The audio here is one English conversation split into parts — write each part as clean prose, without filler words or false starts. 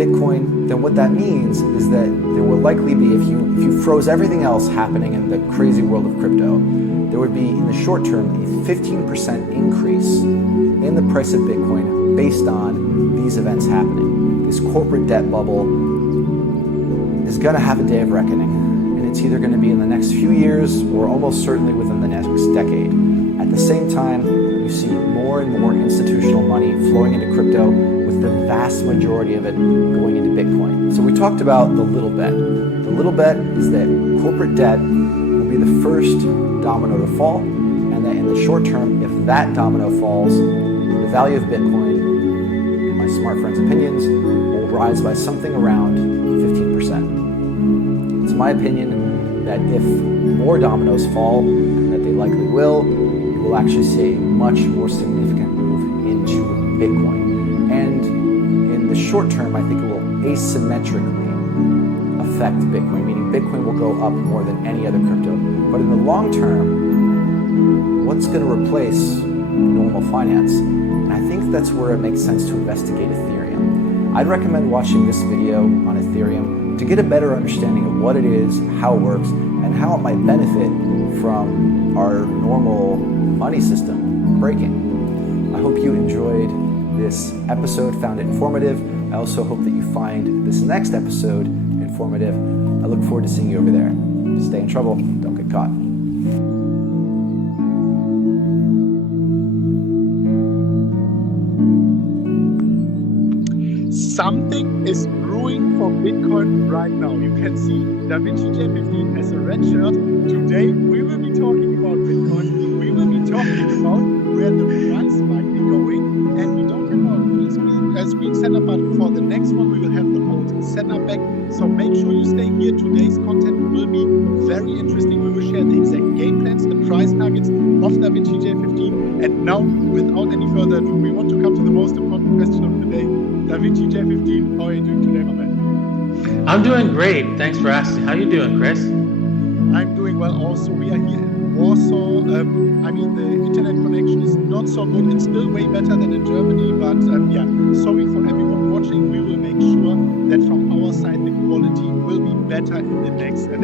Bitcoin, then what that means is that there will likely be, if you froze everything else happening in the crazy world of crypto, there would be, in the short term, a 15% increase in the price of Bitcoin based on these events happening. This corporate debt bubble is going to have a day of reckoning, and it's either going to be in the next few years or almost certainly within the next decade. At the same time, you see more and more institutional money flowing into crypto, with the vast majority of it going into Bitcoin. So we talked about the little bet. The little bet is that corporate debt will be the first domino to fall, and that in the short term, if that domino falls, the value of Bitcoin, in my smart friend's opinions, will rise by something around 15%. It's my opinion that if more dominoes fall, and that they likely will, you will actually see a much more significant move into Bitcoin. And in the short term, I think it will asymmetrically affect Bitcoin, meaning Bitcoin will go up more than any other crypto. But in the long term, what's going to replace normal finance? And I think that's where it makes sense to investigate Ethereum. I'd recommend watching this video on Ethereum to get a better understanding of what it is, how it works, and how it might benefit from our normal money system breaking. I hope you enjoyed this episode, found it informative. I also hope that you find this next episode informative. I look forward to seeing you over there. Stay in trouble, don't get caught. Something is brewing for Bitcoin right now. You can see DaVinci J15 has a red shirt. Today we will be talking about Bitcoin. We will be talking about where the price might be going. And we don't have our screen setup, but for the next one we will have the whole setup back. So make sure you stay here. Today's content will be very interesting. We will share the exact game plans, the price targets of DaVinci J15. And now, without any further ado, we want to come to the most important question of the day. DaVinci J15, how are you doing today, my man? I'm doing great. Thanks for asking. How you doing, Chris? I'm doing well also. We are here in Warsaw. The internet connection is not so good. It's still way better than in Germany, but sorry for everyone watching. We will make sure that from our side the quality will be better in the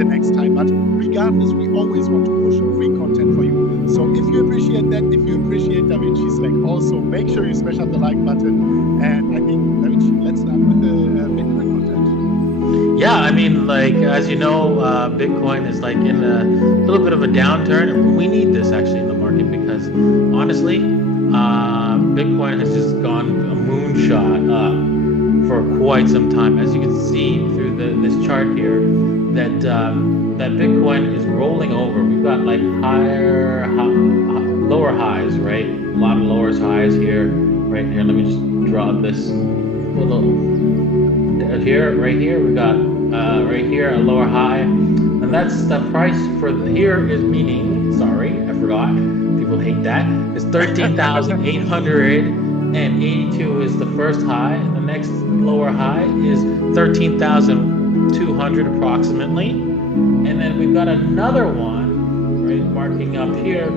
next time. But regardless, we always want to push free content for you. So if you appreciate that, if you appreciate DaVinci Slack, also make sure you smash up the like button. And I think, DaVinci, let's start with the Bitcoin content. Yeah, as you know, Bitcoin is in a little bit of a downturn, and we need this actually in the market because honestly, Bitcoin has just gone a moonshot up for quite some time. As you can see through this chart here, that Bitcoin is rolling over. We've got lower highs, right? A lot of lower highs here, right here. Let me just draw this little. Right here, we got right here a lower high, and that's the price for here is meaning. Sorry, I forgot. People hate that. It's 13,882 is the first high. And the next lower high is 13,200 approximately, and then we've got another one right marking up here,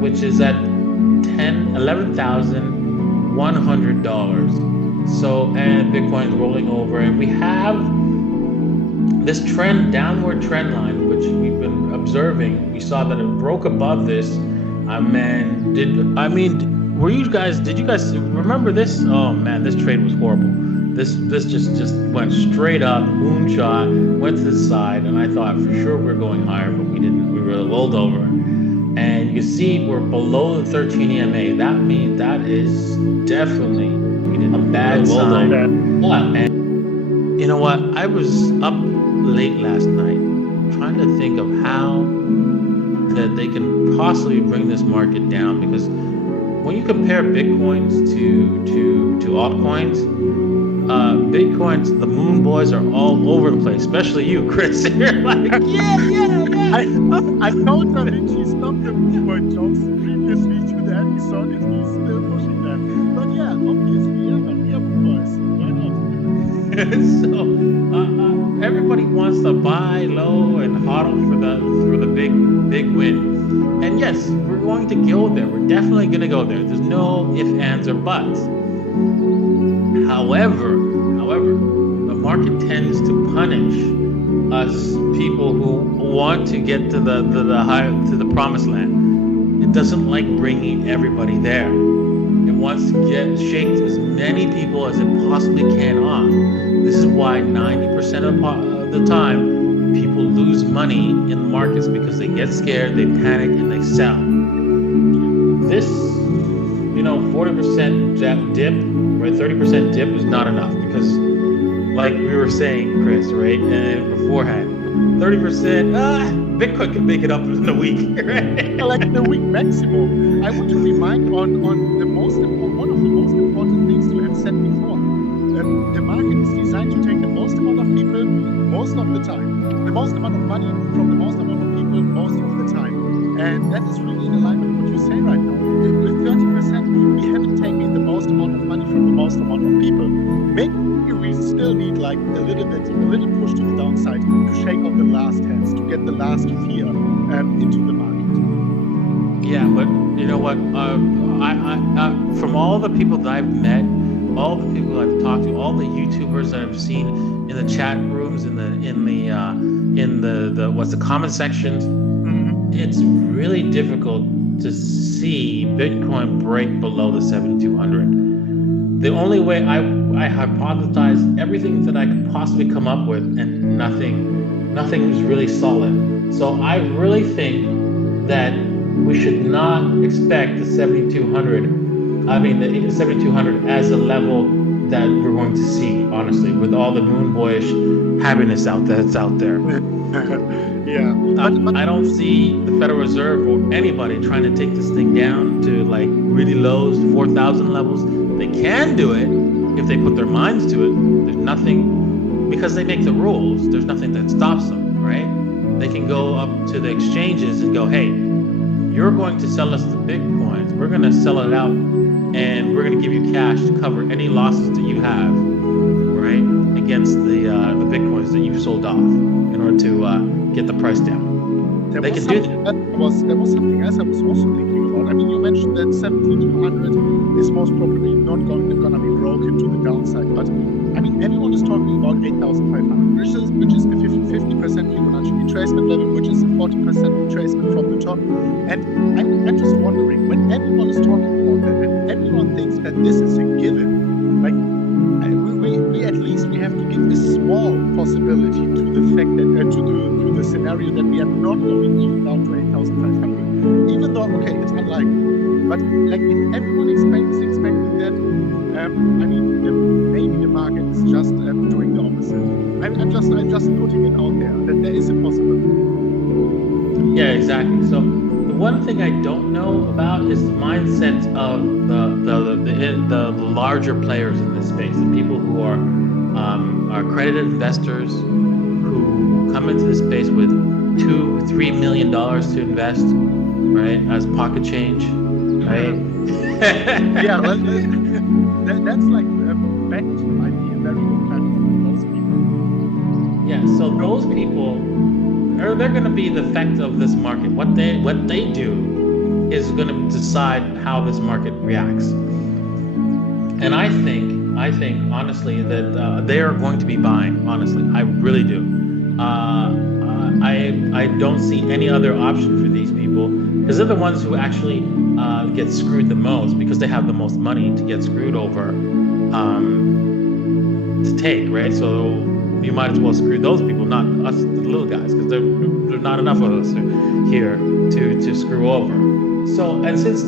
which is at $11,100. So, and Bitcoin's rolling over, and we have this downward trend line, which we've been observing. We saw that it broke above this. Did you guys remember this? Oh man, this trade was horrible. This just went straight up, moonshot, went to the side, and I thought for sure we're going higher, but we didn't. We were rolled over. And you can see we're below the 13 EMA. That means that is definitely a bad sign. And you know what? I was up late last night trying to think of how that they can possibly bring this market down, because when you compare Bitcoins to altcoins, Bitcoins, the moon boys are all over the place, especially you, Chris. You're like, yeah. I told DaVinci stop the moon boy jokes previously to the episode, and he's still pushing them. But yeah, obviously, but we are moon boys. Why not? So everybody wants to buy low and hodl for the big win. And yes, we're going to go there. We're definitely going to go there. There's no ifs, ands, or buts. However, market tends to punish us people who want to get to the promised land. It doesn't like bringing everybody there. It wants to shake as many people as it possibly can off. This is why 90% of the time people lose money in the markets, because they get scared, they panic, and they sell. This 40% dip, right? 30% dip is not enough, because like we were saying, Chris, right? Beforehand, 30%, Bitcoin can make it up in a week, right? Like the week maximum. I want to remind on the one of the most important things you have said before. The market is designed to take the most amount of people, most of the time. The most amount of money from the most amount of people, most of the time. And that is really in alignment with what you say right now. With 30%, we haven't taken the most amount of money from the most amount of people. Maybe we still need like a little push to the downside to shake out the last hands, to get the last fear into the market. Yeah, but you know what? I from all the people that I've met, all the people I've talked to, all the YouTubers that I've seen in the chat rooms, in the what's the comment sections, it's really difficult to see Bitcoin break below the 7,200. The only way I hypothesized everything that I could possibly come up with, and nothing was really solid. So I really think that we should not expect the 7,200. I mean, the 7,200 as a level that we're going to see, honestly, with all the moon boyish happiness that's out there. Yeah. But I don't see the Federal Reserve or anybody trying to take this thing down to like really lows, 4,000 levels. They can do it if they put their minds to it. There's nothing, because they make the rules, there's nothing that stops them, right? They can go up to the exchanges and go, hey, you're going to sell us the Bitcoins. We're going to sell it out, and we're going to give you cash to cover any losses that you have, right, against the Bitcoins that you've sold off in order to get the price down. They can do that. There was something else I was also thinking about. I mean, you mentioned that 7,200 is most probably not going to be broken to the downside. But I mean, everyone is talking about 8,500, which is the 50% Fibonacci retracement level, which is the 40% retracement from the top. And I'm just wondering, when everyone is talking about that, and everyone thinks that this is a given, like we at least we have to give a small possibility to the fact that to the scenario that we are not going even down to 8,500, even though it's unlikely. But like if everyone is expecting that, I mean maybe the market is just doing the opposite. I'm just putting it out there that there is a possibility. Yeah, exactly. So the one thing I don't know about is the mindset of the larger players in this space, the people who are accredited investors who come into this space with $2-3 million to invest, right, as pocket change, right? Yeah, well, that's like backed might be a very good platform for those people. Yeah, so those people, they're going to be the effect of this market. What they do is going to decide how this market reacts. And I think honestly that they are going to be buying. Honestly, I really do. I don't see any other option for these people, because they're the ones who actually get screwed the most, because they have the most money to get screwed over to take, right? So you might as well screw those people, not us, the little guys, because there's not enough of us here to screw over. So, and since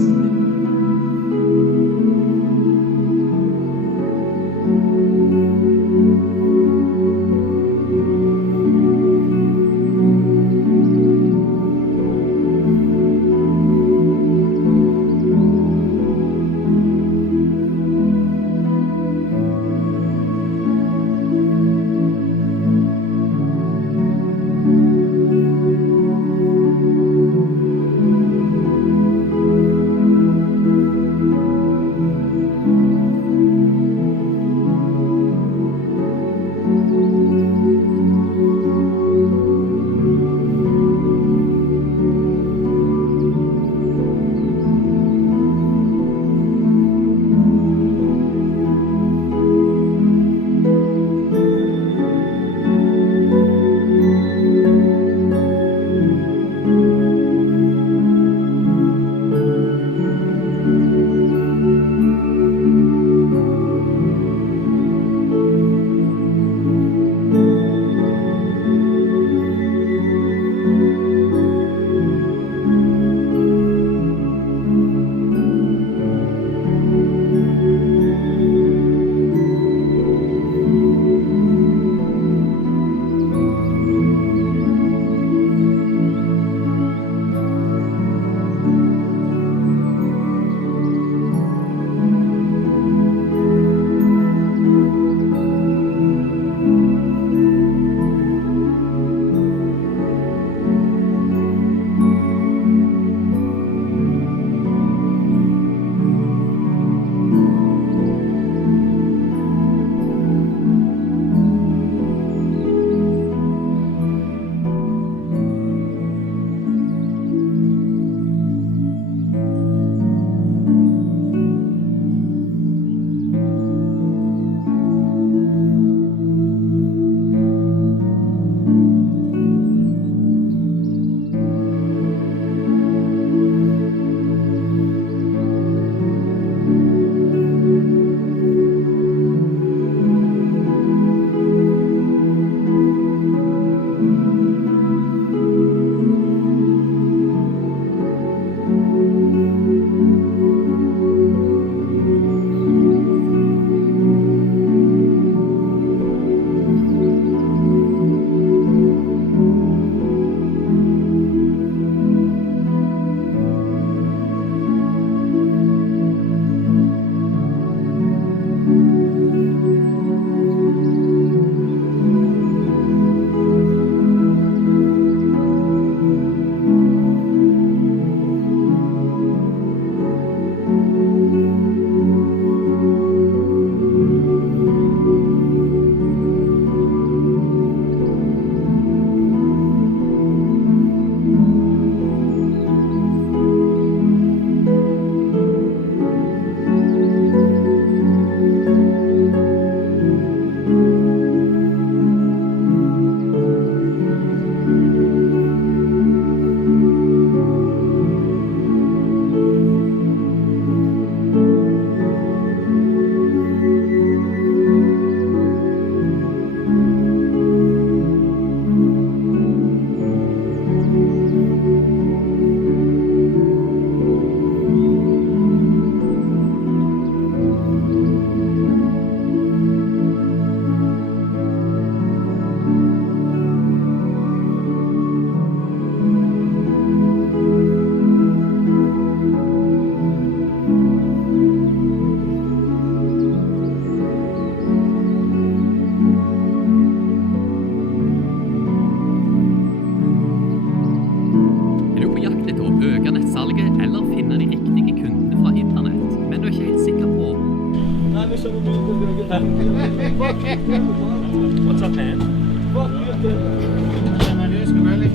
What's up, man?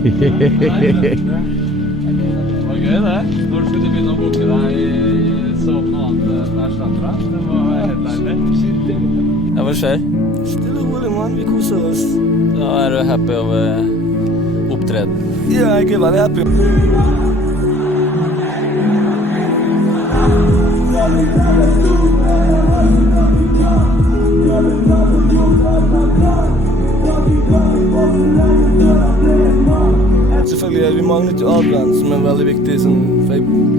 Det var gøy det. Når skulle du begynne å boke deg som noe annet erstattere? Det var helt deilig. Ja, hva skjer? Stille og rolig, mann. Vi koser oss. Da du happy over opptreden? Ja, jeg veldig happy. Selvfølgelig, vi manglet jo adgang, som veldig viktig. Sånn,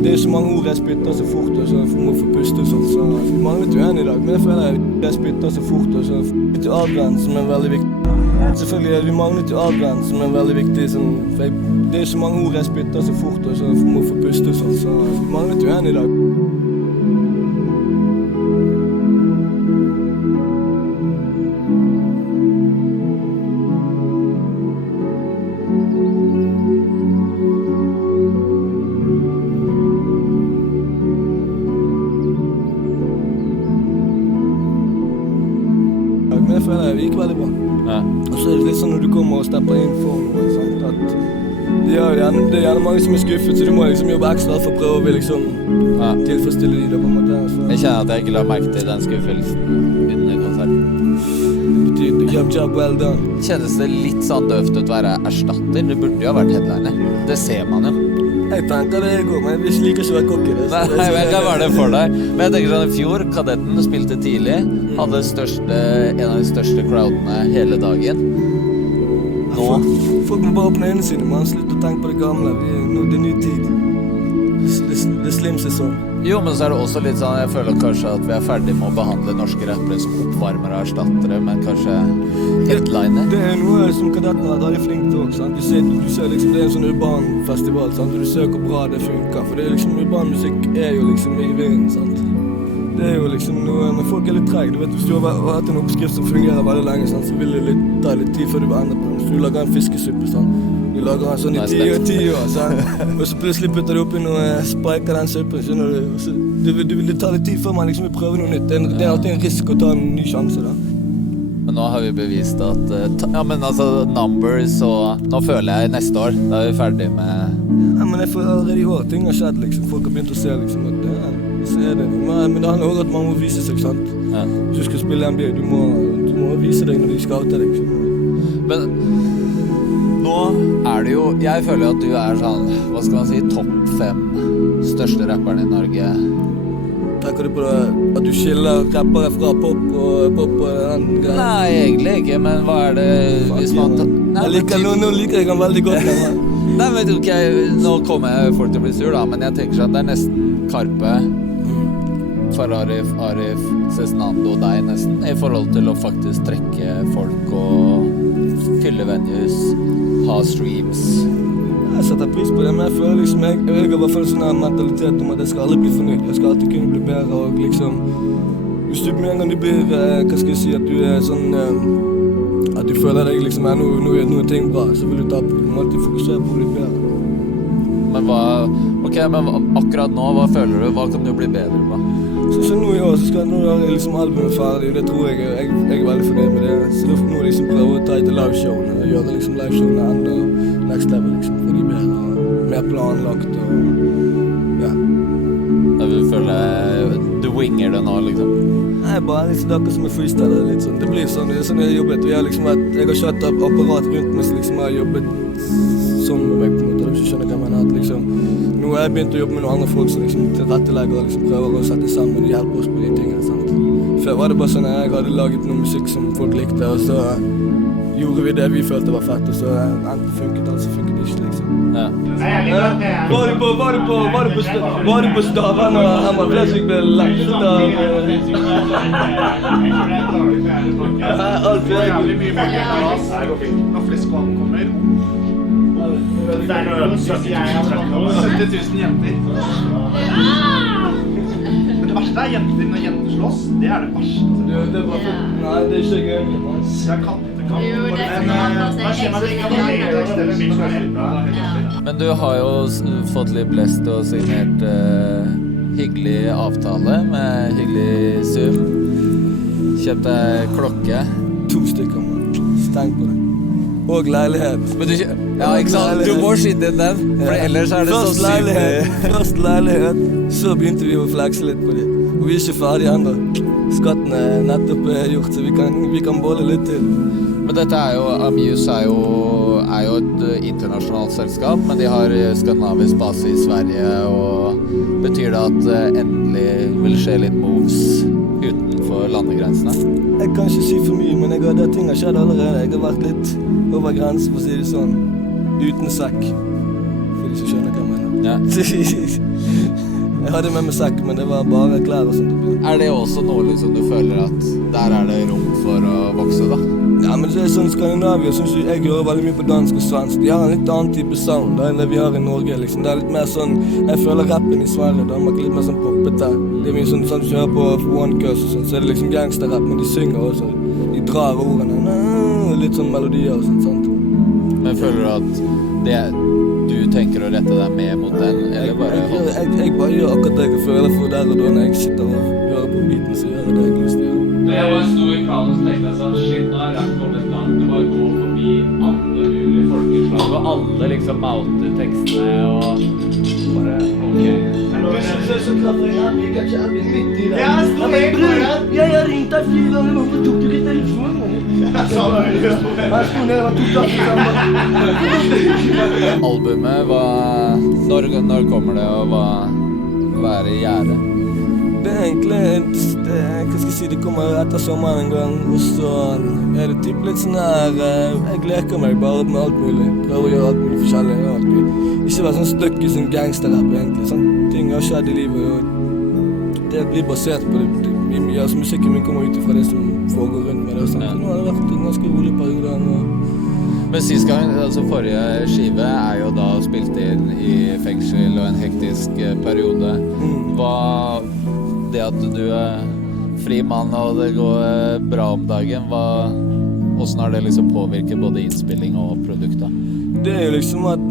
det så mange ord jeg spytter så fort, og så må få puste og sånn. Så vi manglet jo en I dag, men jeg føler jeg spytter så fort, og så manglet jo adgang, som veldig viktig. Selvfølgelig, vi manglet jo adgang, som veldig viktig. Sånn, det så mange ord jeg spytter så fort, og så må få puste og sånn. Så vi manglet jo en I dag. Men jeg føler det gikk veldig bra. Ja. Og så det litt sånn når du kommer og stepper inn for noe, sant? At det er gjerne mange som skuffet, så du må liksom jobbe ekstra for å prøve å liksom tilfredsstille de da på en måte. Så. Jeg kjenner at jeg ikke la merke til den skuffelsen under konserten. Det betyr job well done. Kjennes det litt sånn døvt ut å være erstatter? Det burde jo ha vært headliner. Det ser man jo. Jeg tenker det går, men jeg liker ikke å være cocky. Nei, jeg kan være det for deg. Men jeg tenker sånn, I fjor, Kadetten spilte tidlig, hadde en av de største crowdene hele dagen. Nå? Folk må bare åpne øynene sine, man. Slutt å tenke på det gamle. Det er ny tid. Det slim sesong. Jo, men så det også litt sånn, jeg føler kanskje at vi ferdig med å behandle norske rappere som oppvarmere og erstattere, men kanskje headliner. Det noe som Kadetten har vært veldig flink til også, sant? Du ser liksom, det en sånn urban festival, sant? Og du ser hvor bra det funker, for det liksom, urban musikk jo liksom I vinden, sant? Det jo liksom noe, men folk litt treg, du vet, hvis du har hatt en oppskrift som fungerer veldig lenge, sant? Så vil det ta litt tid før du ender på den. Hvis du lager en fiskesuppe, sant? Du lager en sånn I 10 år, sant? Og så plutselig putter du oppi noe, spiker den suppen, skjønner du? Så det tar litt tid før man liksom vil prøve noe nytt. Det alltid en risk å ta en ny sjanse, da. Men nå har vi bevist at, ja, men altså, numbers og, nå føler jeg neste år, da vi ferdig med... Ja, men jeg får allerede I år, ting har skjedd, liksom. Folk har begynt å se, liksom, at så det noe. Men det handler også at man må vise seg, sant? Ja. Hvis du skal spille NBA, du må vise deg når de scouter deg, liksom. Men nå det jo, jeg føler at du sånn, hva skal man si, topp 5 største rapperne I Norge. Tenker du på det, at du skiller rappere fra pop og den greien? Nei, egentlig ikke, men hva det hvis man... Nei, nå liker jeg han veldig godt. Nei, vet du ikke, nå kommer jeg folk til å bli sur da, men jeg tenker sånn, det nesten Karpe, Fararif, Arif, Cezinando, deg nesten, I forhold til å faktisk trekke folk og fylle venues, ha streams. Jeg setter pris på det, men jeg føler liksom, jeg har I hvert fall en sånn mentalitet om at jeg skal aldri bli fornøyd. Jeg skal alltid kunne bli bedre, og liksom, hvis du med en gang du blir, hva skal jeg si, at du sånn, at du føler deg liksom, nå er ting bra, så vil du ta på, du må alltid fokusere på å bli bedre. Men hva, ok, men akkurat nå, hva føler du, hva kan du bli bedre på? Så nå I år, så skal nå være liksom albumet ferdig, og det tror jeg veldig fornøyd med det. Så nå liksom prøve å ta etter liveshowene, og gjøre liksom liveshowene enda next level liksom, for de mer planlagt og, ja. Da vil du føle, du winger det nå liksom? Nei, bare liksom, det akkurat som freestyler, litt sånn, det blir sånn, det sånn jeg har jobbet, og jeg har kjøtt apparat rundt meg, så liksom jeg har jobbet sånn med meg på en måte, hvis du skjønner hva jeg mener, at liksom, nå har jeg begynt å jobbe med noen andre folk som liksom tilrettelegger og liksom prøver å sette sammen og hjelpe oss på de tingene, sant? Før var det bare sånn at jeg hadde laget noe musikk som folk likte, og så gjorde vi det vi følte var fett, og så enten funket det, så funket det ikke, liksom. Ja. Var du på Stavan og Herman Flesvig ble lekset av... Alt det jævlig mye folk når Fleskvann kommer. Det noe 70 000 jenter. Men det verste jenter når jenter slåss. Det det verste. Nei, det ikke gøy. Jeg kan Men du har jo fått litt blest og signert hyggelig avtale med hyggelig sum. kjøpt deg klokke. 2 stykker, mann. Stenk på det. Og leilighet. Men ja, ikke sant? Du må skyte inn den, for ellers det først så leilighet, sykt. først leilighet, så begynte vi å flekse litt på det. Og vi ikke ferdige enda. Skatten nettopp gjort, så vi kan bolle litt til. Men dette Amuse er jo et internasjonalt selskap, men de har skandinavisk base i Sverige, og betyr det at endelig vil skje litt moves utenfor landegrensene? Jeg kan ikke si for mye, men ting har skjedd allerede. Jeg har vært litt over grensen, for å si det sånn, uten sekk. For de som skjønner hva jeg mener. Ja. Jeg hadde med meg sekk, men det var bare klær og sånt. Er det også noe liksom du føler at der er det rom for å vokse, da? Ja, men det er sånn Skandinavia, synes jeg hører veldig mye på dansk og svensk. De har en litt annen type sound enn det vi har i Norge, liksom. Det er litt mer sånn, jeg føler rappen i Sverige og Danmark litt mer sånn poppete. Det er mye sånn som du hører på One Curse og sånn, så er det liksom gangsterrapp, men de synger også. De drar ordene, litt sånn melodier og sånt, sant? Men føler du at du tenker å rette deg mer mot den, eller bare Jeg bare gjør akkurat det jeg føler for der og da når jeg sitter og hører på beaten, så gjør jeg det jeg har lyst til å gjøre. Når jeg var stor i planen, så tenkte jeg sånn, shit, nå er rap kommet langt, det bare gå forbi alle mulige folkeslag, og alle liksom mouter tekstene, og bare, ok. Jeg har ringt deg 4 ganger, hvorfor tok du ikke telefonen? Albumet, når kommer det, og hva er i gjære? Det er egentlig, hva skal jeg si, det kommer etter sommeren en gang, og så er det typ litt sånn her, jeg leker meg bare med alt mulig, prøver å gjøre alt mulig forskjellig, ikke være sånn støkk i sånn gangsterrapp egentlig, sånn ting har skjedd i livet, og det blir basert på det, altså musikken min kommer ut fra det som foregår rundt med det, sant? Nå har det vært en ganske rolig periode. Men sist gang, altså forrige skive er jo da spilt inn i fengsel og en hektisk periode. Det at du er fri mann og det går bra om dagen, hvordan har det liksom påvirket både innspilling og produkter? Det er jo liksom at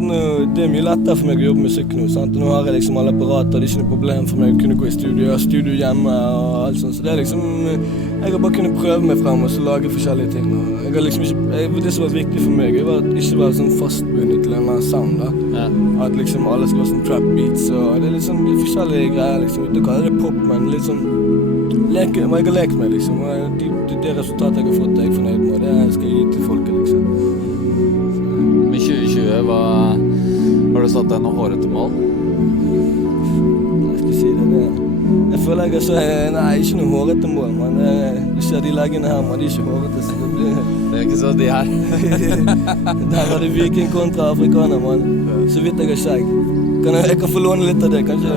det er mye lettere for meg å jobbe musikk nå, sant? Nå har jeg liksom alle apparater, det er ikke noe problem for meg å kunne gå i studio, jeg har studio hjemme og alt sånt, så det er liksom, jeg har bare kunnet prøve meg frem og så lage forskjellige ting, og jeg har liksom ikke, det som var viktig for meg, var at ikke være sånn fastbundet til en eller annen sound da, at liksom alle skal være sånn trap beats, og det er liksom litt forskjellige greier, liksom, du kaller det pop, men litt sånn, jeg har lekt med liksom, og det resultatet jeg har fått, er jeg fornøyd med, og det skal jeg gi til folket liksom. Med 2020, har du satt deg noen hårete mål? Jeg skal si det. Jeg føler jeg så nei, ikke noen hårete mål, men du ser de leggene her, men de er ikke hårete, så det blir... Det er ikke så de her. Der var det viking kontra afrikaner, man. Så vidt jeg har skjegg. Jeg kan få låne litt av det, kanskje?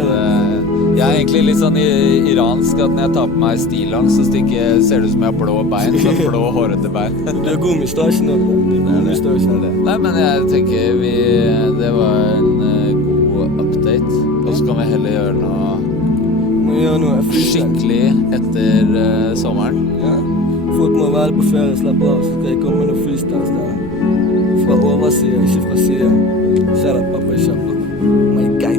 Jeg er egentlig litt sånn iransk, at når jeg tar på meg stillongs, så ser det ut som jeg har blå bein, sånn blå hårete bein. Du har god mustasje nå. Nei, men jeg tenker det var en god update, og så kan vi heller gjøre noe skikkelig etter sommeren. Ja, folk må være på ferie, slappe av, så skal jeg komme med noen freestyles der. Fra oversiden, ikke fra siden. Shout out Papa Shappa, my guy.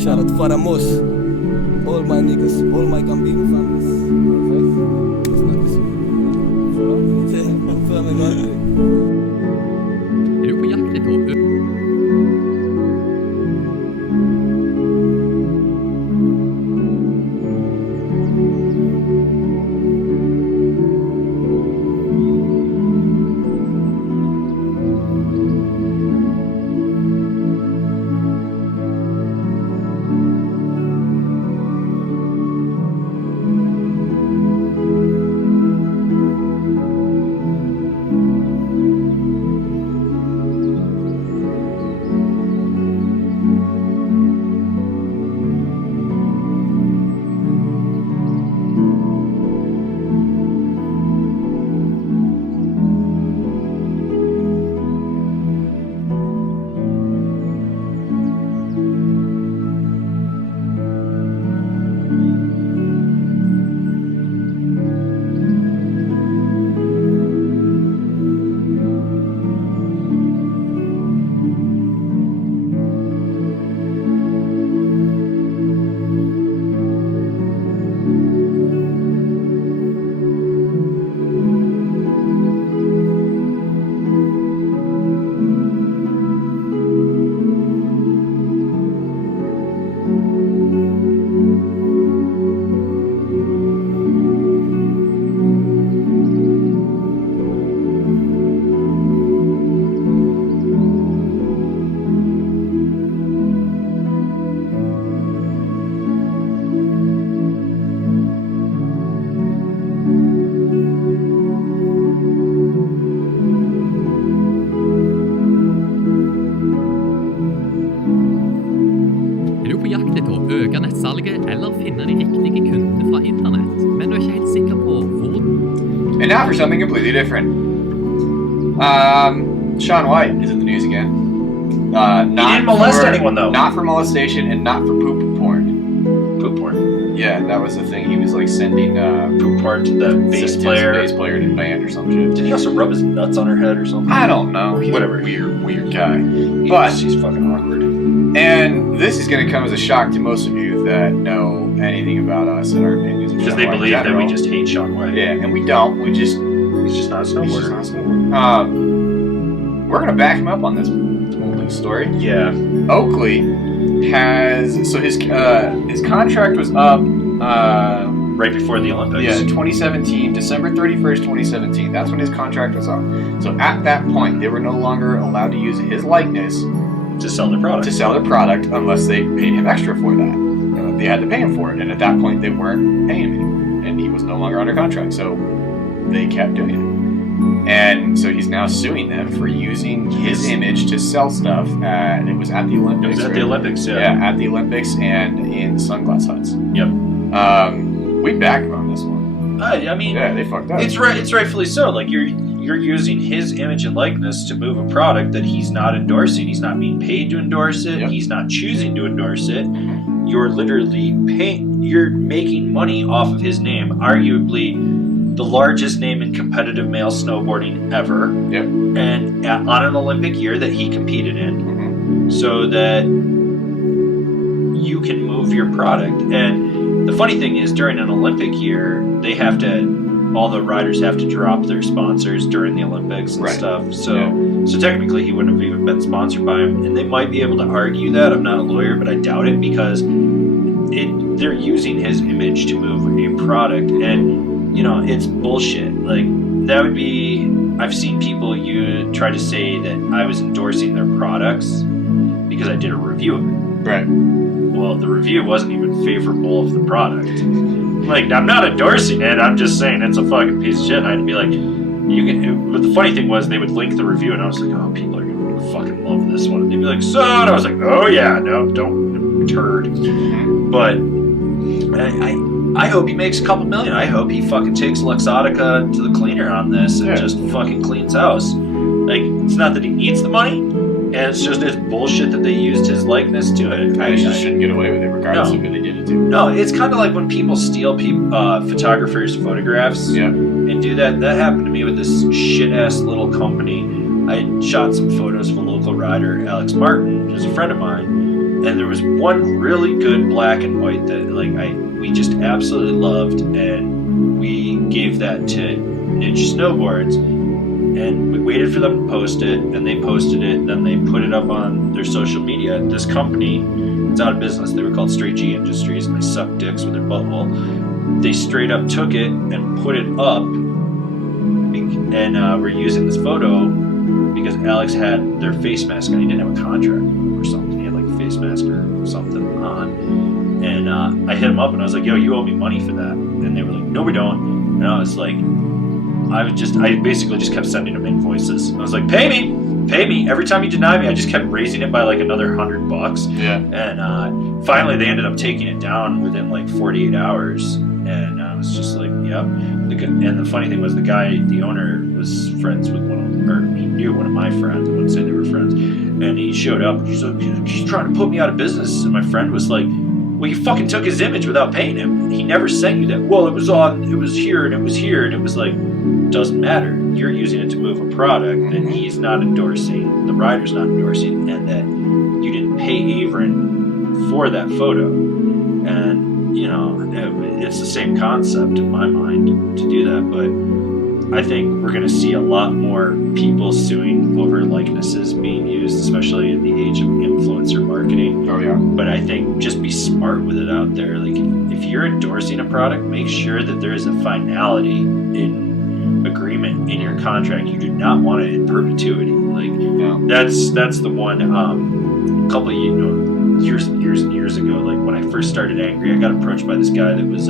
Shout out Father Moss, all my niggas, all my Gambino families. Perfekt. Snakkes. Før meg aldri. Er du på jakt etter å And now for something completely different. Shaun White is in the news again. Not He didn't molest for- anyone, though. Not for molestation and not for poop porn. Poop porn. Yeah, that was the thing. He was like sending Poop porn to the bass player. bass player in his band or some shit. Did he also rub his nuts on her head or something? I don't know. He's Whatever. a weird guy. But He's fucking awkward. and this is going to come as a shock to most of you that know anything about us and our opinions. Because they believe that we just hate Shaun White. Yeah, and we don't. He's just not a He's snowboarder. just not a snowboarder. We're gonna back him up on this whole news story. Yeah. Oakley has his contract was up right before the Olympics. Yeah, 2017, December 31st, 2017. That's when his contract was up. So at that point, they were no longer allowed to use his likeness to sell their product unless they paid him extra for that. They had to pay him for it, and at that point, they weren't paying him, and he was no longer under contract. So they kept doing it. And so he's now suing them for using his image to sell stuff. And it was at the Olympics. It was at the Olympics, yeah. Yeah, at the Olympics and in sunglass huts. Yep. We back him on this one. I mean, yeah, they fucked up. It's rightfully so. Like you're using his image and likeness to move a product that he's not endorsing. He's not being paid to endorse it. Yep. He's not choosing to endorse it. You're literally you're making money off of his name. Arguably the largest name in competitive male snowboarding ever. Yep. And on an Olympic year that he competed in, so that you can move your product. And the funny thing is, during an Olympic year, all the riders have to drop their sponsors during the Olympics and stuff. So, so technically, he wouldn't have even been sponsored by him. And they might be able to argue that. I'm not a lawyer, but I doubt it because they're using his image to move a product. And it's bullshit. Like, that would be... I've seen people try to say that I was endorsing their products because I did a review of it. Right. Well, the review wasn't even favorable of the product. Like, I'm not endorsing it, I'm just saying it's a fucking piece of shit. And I'd be like, but the funny thing was, they would link the review, and I was like, oh, people are gonna fucking love this one. And they'd be like, so? And I was like, oh yeah, no, don't, turd. But I hope he makes a couple million. I hope he fucking takes Luxottica to the cleaner on this and just fucking cleans house. Like, it's not that he needs the money, and it's bullshit that they used his likeness to it. They just shouldn't get away with it regardless of who they did it to. No, it's kind of like when people steal photographers' photographs and do that. That happened to me with this shit-ass little company. I shot some photos of a local rider, Alex Martin, who's a friend of mine, and there was one really good black and white that we just absolutely loved, and we gave that to Niche Snowboards, and we waited for them to post it, and they posted it, and then they put it up on their social media. This company, it's out of business. They were called Straight G Industries, and they sucked dicks with their butthole. They straight up took it and put it up, and we're using this photo because Alex had their face mask on. He didn't have a contract or something. He had like a face mask or something on. And I hit him up and I was like, yo, you owe me money for that. And they were like, no, we don't. And I was like, I basically just kept sending them invoices. I was like, pay me. Every time you deny me, I just kept raising it by like another $100. Yeah. And finally they ended up taking it down within like 48 hours. And I was just like, yep. And the funny thing was the owner was friends with he knew one of my friends. I wouldn't say they were friends. And he showed up and he's like, he's trying to put me out of business. And my friend was like, well, you fucking took his image without paying him. He never sent you that. Well, it was here, and it was here, and it was like, doesn't matter. You're using it to move a product that he's not endorsing, the rider's not endorsing, and that you didn't pay Averin for that photo. And, it's the same concept in my mind to do that, but I think we're going to see a lot more people suing over likenesses being used, especially in the age of influencer marketing. Oh, yeah. But I think just be smart with it out there. Like, if you're endorsing a product, make sure that there is a finality in agreement in your contract. You do not want it in perpetuity. Like, that's the one. A couple of years and years ago, like when I first started Angry, I got approached by this guy that was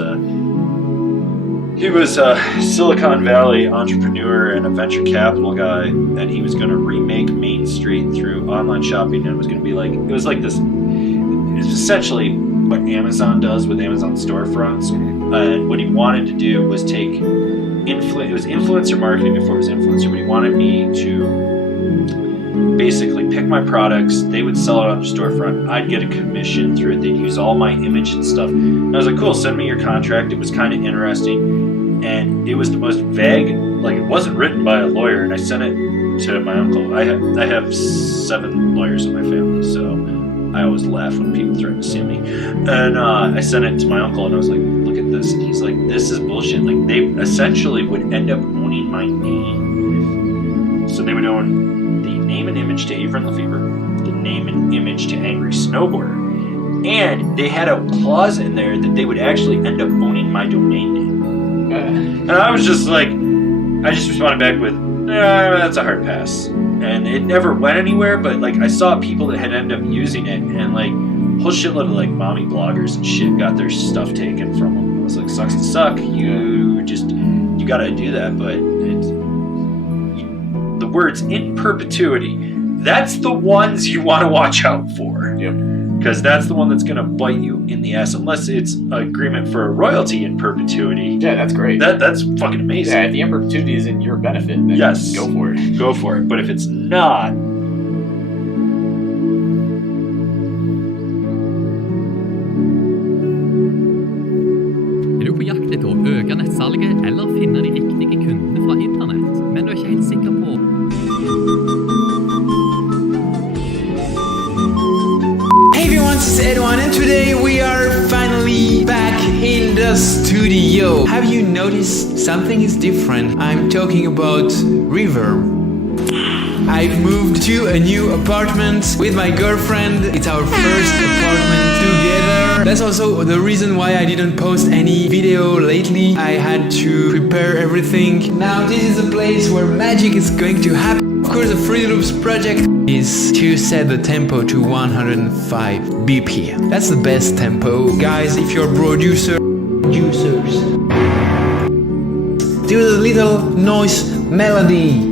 he was a Silicon Valley entrepreneur and a venture capital guy, and he was going to remake Main Street through online shopping, and it was going to be like, it was essentially what Amazon does with Amazon storefronts. And what he wanted to do was take it was influencer marketing before it was influencer, but he wanted me to basically pick my products. They would sell it on the storefront. I'd get a commission through it. They'd use all my image and stuff. And I was like, cool, send me your contract. It was kind of interesting. And it was the most vague, like it wasn't written by a lawyer. And I sent it to my uncle. I have 7 lawyers in my family, so I always laugh when people threaten to sue me. And I sent it to my uncle, and I was like, look at this. And he's like, this is bullshit. Like, they essentially would end up owning my name. So they would own the name and image to Avron Lefevre, the name and image to Angry Snowboarder. And they had a clause in there that they would actually end up owning my domain name. And I was just like, I just responded back with, that's a hard pass. And it never went anywhere, but like I saw people that had ended up using it, and like a whole shitload of like mommy bloggers and shit got their stuff taken from them. It was like, sucks to suck. You gotta do that, but the words in perpetuity, that's the ones you want to watch out for. Yep. Because that's the one that's going to bite you in the ass, unless it's an agreement for a royalty in perpetuity. Yeah, that's great. That's fucking amazing. Yeah, if the in perpetuity is in your benefit, then yes, go for it. Go for it. But if it's not, Er du på jakt etter å øke nettsalget eller finne de riktige kundene fra internett, men du er ikke helt sikker på Hey everyone, this is Edwan, and today we are finally back in the studio. Have you noticed something is different? I'm talking about reverb. I've moved to a new apartment with my girlfriend. It's our first apartment together. That's also the reason why I didn't post any video lately. I had to prepare everything. Now this is a place where magic is going to happen. Of course, the Fruity Loops project is to set the tempo to 105 BPM. That's the best tempo. Guys, if you're producers, do the little noise melody.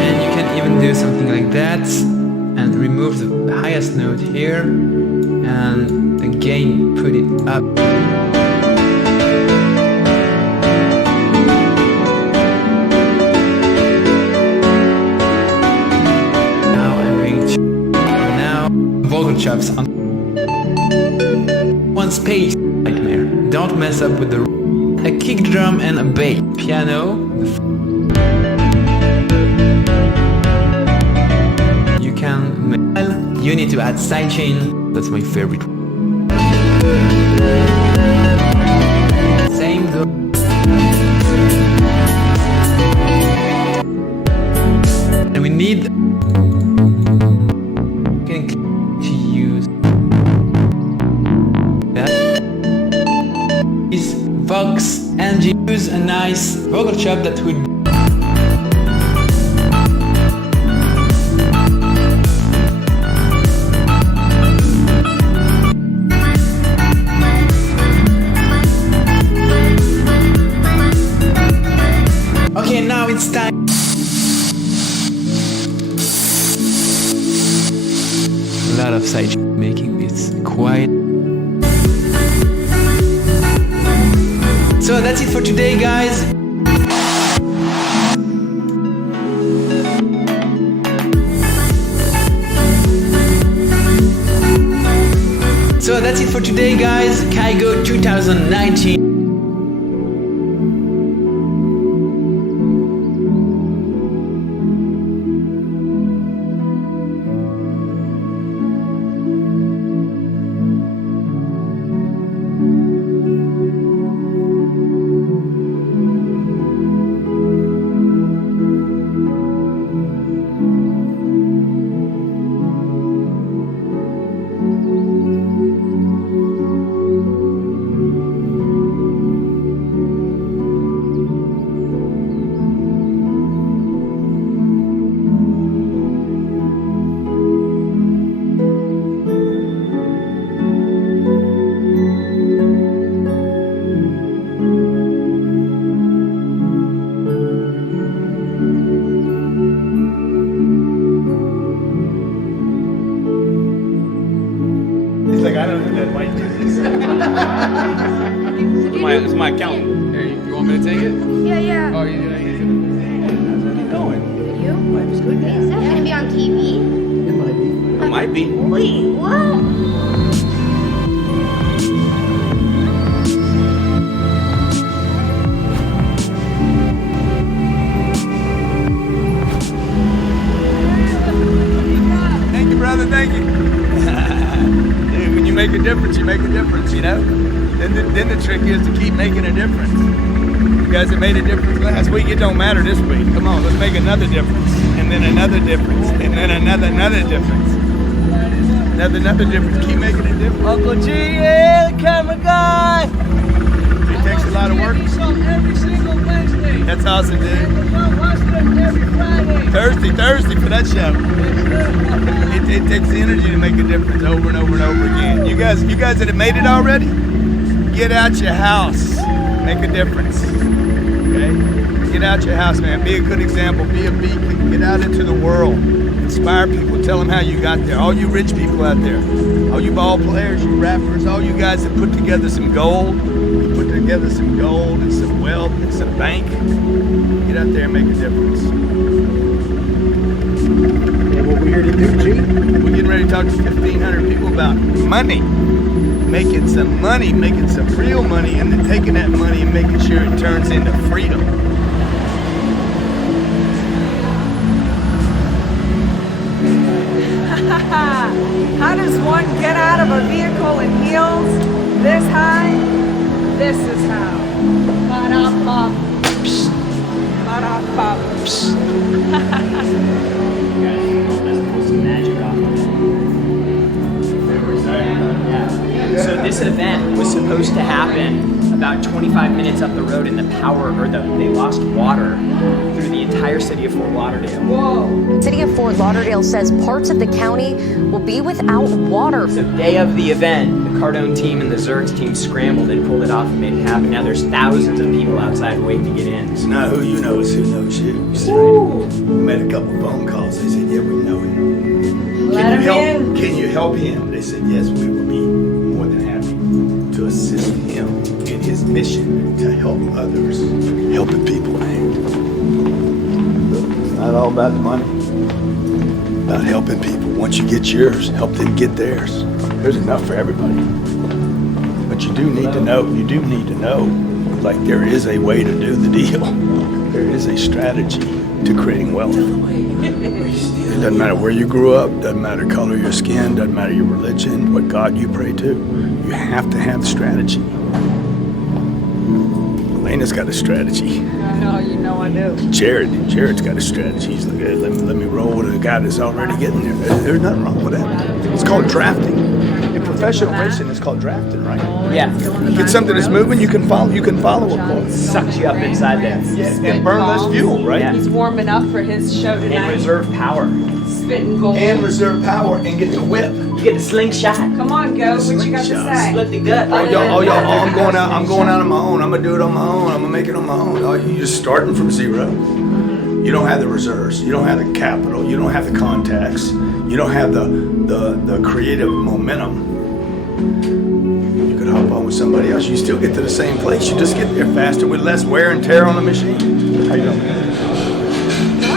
And you can even do something like that and remove the highest note here and again put it up. Now I'm going to vocal chops on one space. Nightmare. Don't mess up with a kick drum and a bass. Piano. You can. You need to add sidechain. That's my favorite. Same though. And we need to use that is Vox and use a nice vocal chop that would Okay, now it's time. A lot of side making this quiet. So that's it for today, guys. So that's it for today, guys. Kaigo 2019. that might do this. It's my accountant. Here, you want me to take it? Yeah. Oh, you doing it? You? Is that gonna be on TV? It might be. Wait, what? Thank you, brother. Thank you. Dude, when you make a difference, you make a difference, you know? Then the trick is to keep making a difference. You guys have made a difference last week. It don't matter this week. Come on, let's make another difference. And then another difference. And then another difference. Another difference. Keep making a difference. Uncle G, yeah, the camera guy. It takes a lot of work. Every single Wednesday. That's awesome, dude. Watch them every Friday. Thursday for that show. It takes the energy to make a difference over and over and over again. You guys that have made it already, get out your house, make a difference. Okay? Get out your house, man. Be a good example. Be a beacon. Get out into the world. Inspire people. Tell them how you got there. All you rich people out there, all you ball players, you rappers, all you guys that put together some gold, and some wealth and some bank. Get out there and make a difference. And what we're here to do, G? We're getting ready to talk to 1,500 people about money. Making some money, making some real money, and then taking that money and making sure it turns into freedom. How does one get out of a vehicle in heels this high? This is how. Ba-da-ba. Psst. Ba-da-ba. Psst. So this event was supposed to happen about 25 minutes up the road, and they lost water through the entire city of Fort Lauderdale. Whoa! City of Fort Lauderdale says parts of the county will be without water. The day of the event, the Cardone team and the Zergs team scrambled and pulled it off and made it happen. Now there's thousands of people outside waiting to get in. It's not who you know, it's who knows you. We made a couple phone calls. They said, yeah, we know him. Can you help him? They said, yes, we will be more than happy to assist him in his mission to help others. Helping people, man. It's not all about the money. It's about helping people. Once you get yours, help them get theirs. There's enough for everybody. But you do need to know, like there is a way to do the deal. There is a strategy to creating wealth. It doesn't matter where you grew up, doesn't matter the color of your skin, doesn't matter your religion, what God you pray to. You have to have strategy. Elena's got a strategy. I know, you know I do. Jared's got a strategy. He's like, hey, let me roll with a guy that's already getting there. There's nothing wrong with that. It's called drafting. In professional racing, it's called drafting, right? Yeah. Get something that's moving, you can follow a course. Sucks you up inside there. And burn less fuel, right? Yeah. He's warming up for his show tonight. And reserve power. Spitting gold. And reserve power and get the whip. You get the slingshot. Come on, go. What you got to say? Split the gut. I'm going out on my own. I'm gonna do it on my own. I'm gonna make it on my own. You're just starting from zero. You don't have the reserves. You don't have the capital. You don't have the contacts. You don't have the creative momentum. You could hop on with somebody else. You still get to the same place. You just get there faster with less wear and tear on the machine. How you doing?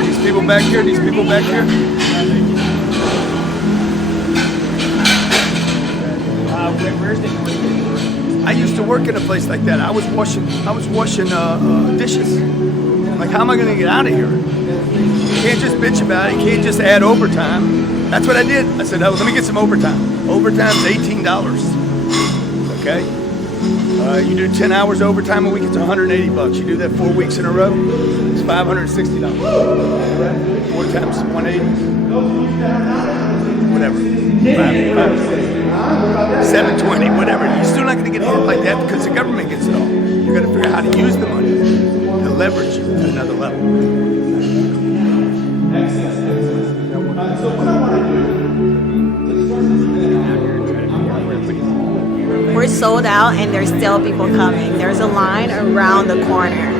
These people back here. Where's the I used to work in a place like that. I was washing dishes. Like, how am I gonna get out of here? You can't just bitch about it. You can't just add overtime. That's what I did. I said, oh, let me get some overtime. Overtime's $18. Okay? You do 10 hours overtime a week, it's $180. You do that 4 weeks in a row, it's $560. 4 times 180. Whatever. 720, whatever. You're still not going to get hit like that because the government gets it all. You got to figure out how to use the money to leverage you to another level. So what I want to do. We're sold out and there's still people coming. There's a line around the corner.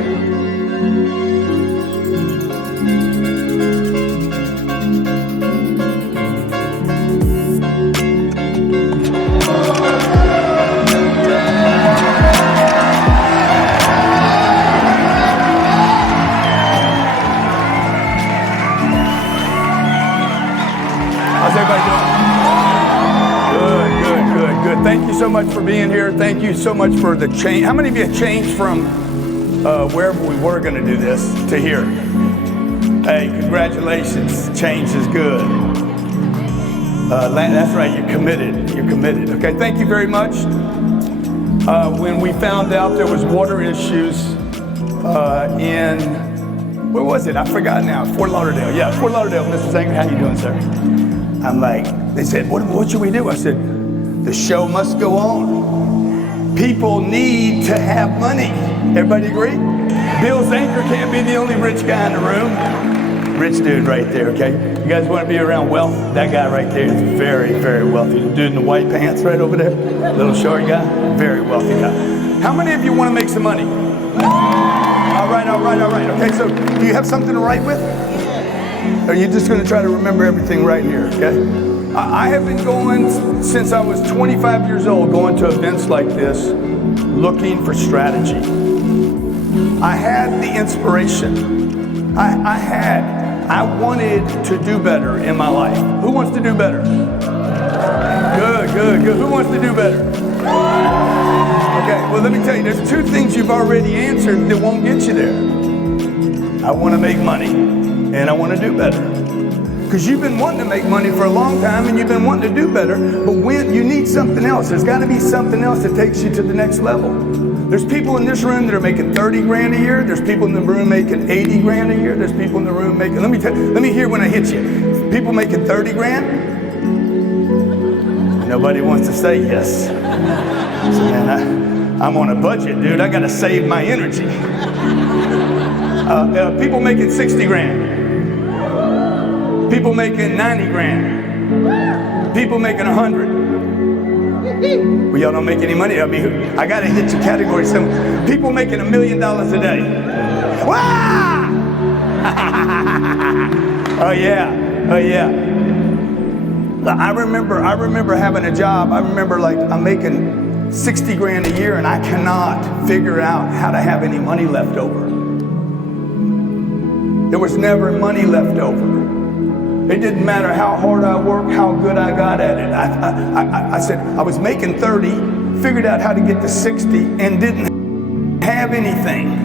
good. Thank you so much for being here. Thank you so much for the change. How many of you have changed from wherever we were going to do this to here? Hey, congratulations. Change is good. That's right. You're committed. You're committed. Okay. Thank you very much. When we found out there was water issues in, where was it? I forgot now. Fort Lauderdale. Yeah, Fort Lauderdale. Mr. Zanger, how you doing, sir? I'm like, they said, what should we do? I said, the show must go on. People need to have money. Everybody agree? Bill Zanker can't be the only rich guy in the room. Rich dude right there, okay? You guys want to be around wealth? That guy right there is very, very wealthy. The dude in the white pants right over there, little short guy, very wealthy guy. How many of you want to make some money? All right. Okay, so do you have something to write with? Or are you just going to try to remember everything right here, okay? I have been going since I was 25 years old, going to events like this, looking for strategy. I had the inspiration. I wanted to do better in my life. Who wants to do better? Good. Who wants to do better? Okay, well, let me tell you, there's two things you've already answered that won't get you there. I want to make money, and I want to do better. Because you've been wanting to make money for a long time, and you've been wanting to do better, but when you need something else, there's got to be something else that takes you to the next level. There's people in this room that are making 30 grand a year. There's people in the room making 80 grand a year. There's people in the room making, let me hear when I hit you. People making 30 grand? Nobody wants to say yes. So man, I'm on a budget, dude. I got to save my energy. People making 60 grand. People making 90 grand. People making 100. Well, y'all don't make any money. I got to hit your category. Some people making $1 million a day. Wow! Oh yeah. I remember having a job. I remember like I'm making 60 grand a year, and I cannot figure out how to have any money left over. There was never money left over. It didn't matter how hard I worked, how good I got at it. I said, I was making 30, figured out how to get to 60, and didn't have anything.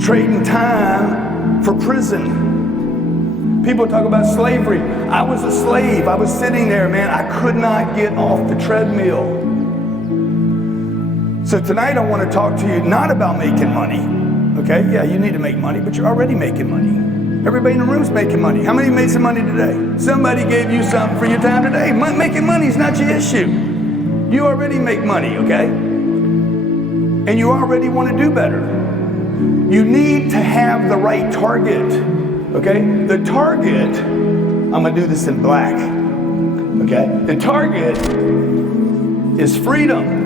Trading time for prison. People talk about slavery. I was a slave. I was sitting there, man. I could not get off the treadmill. So tonight I want to talk to you not about making money. Okay, yeah, you need to make money, but you're already making money. Everybody in the room's making money. How many made some money today? Somebody gave you something for your time today. Making money is not your issue. You already make money, okay? And you already want to do better. You need to have the right target, okay? The target, I'm going to do this in black, okay? The target is freedom.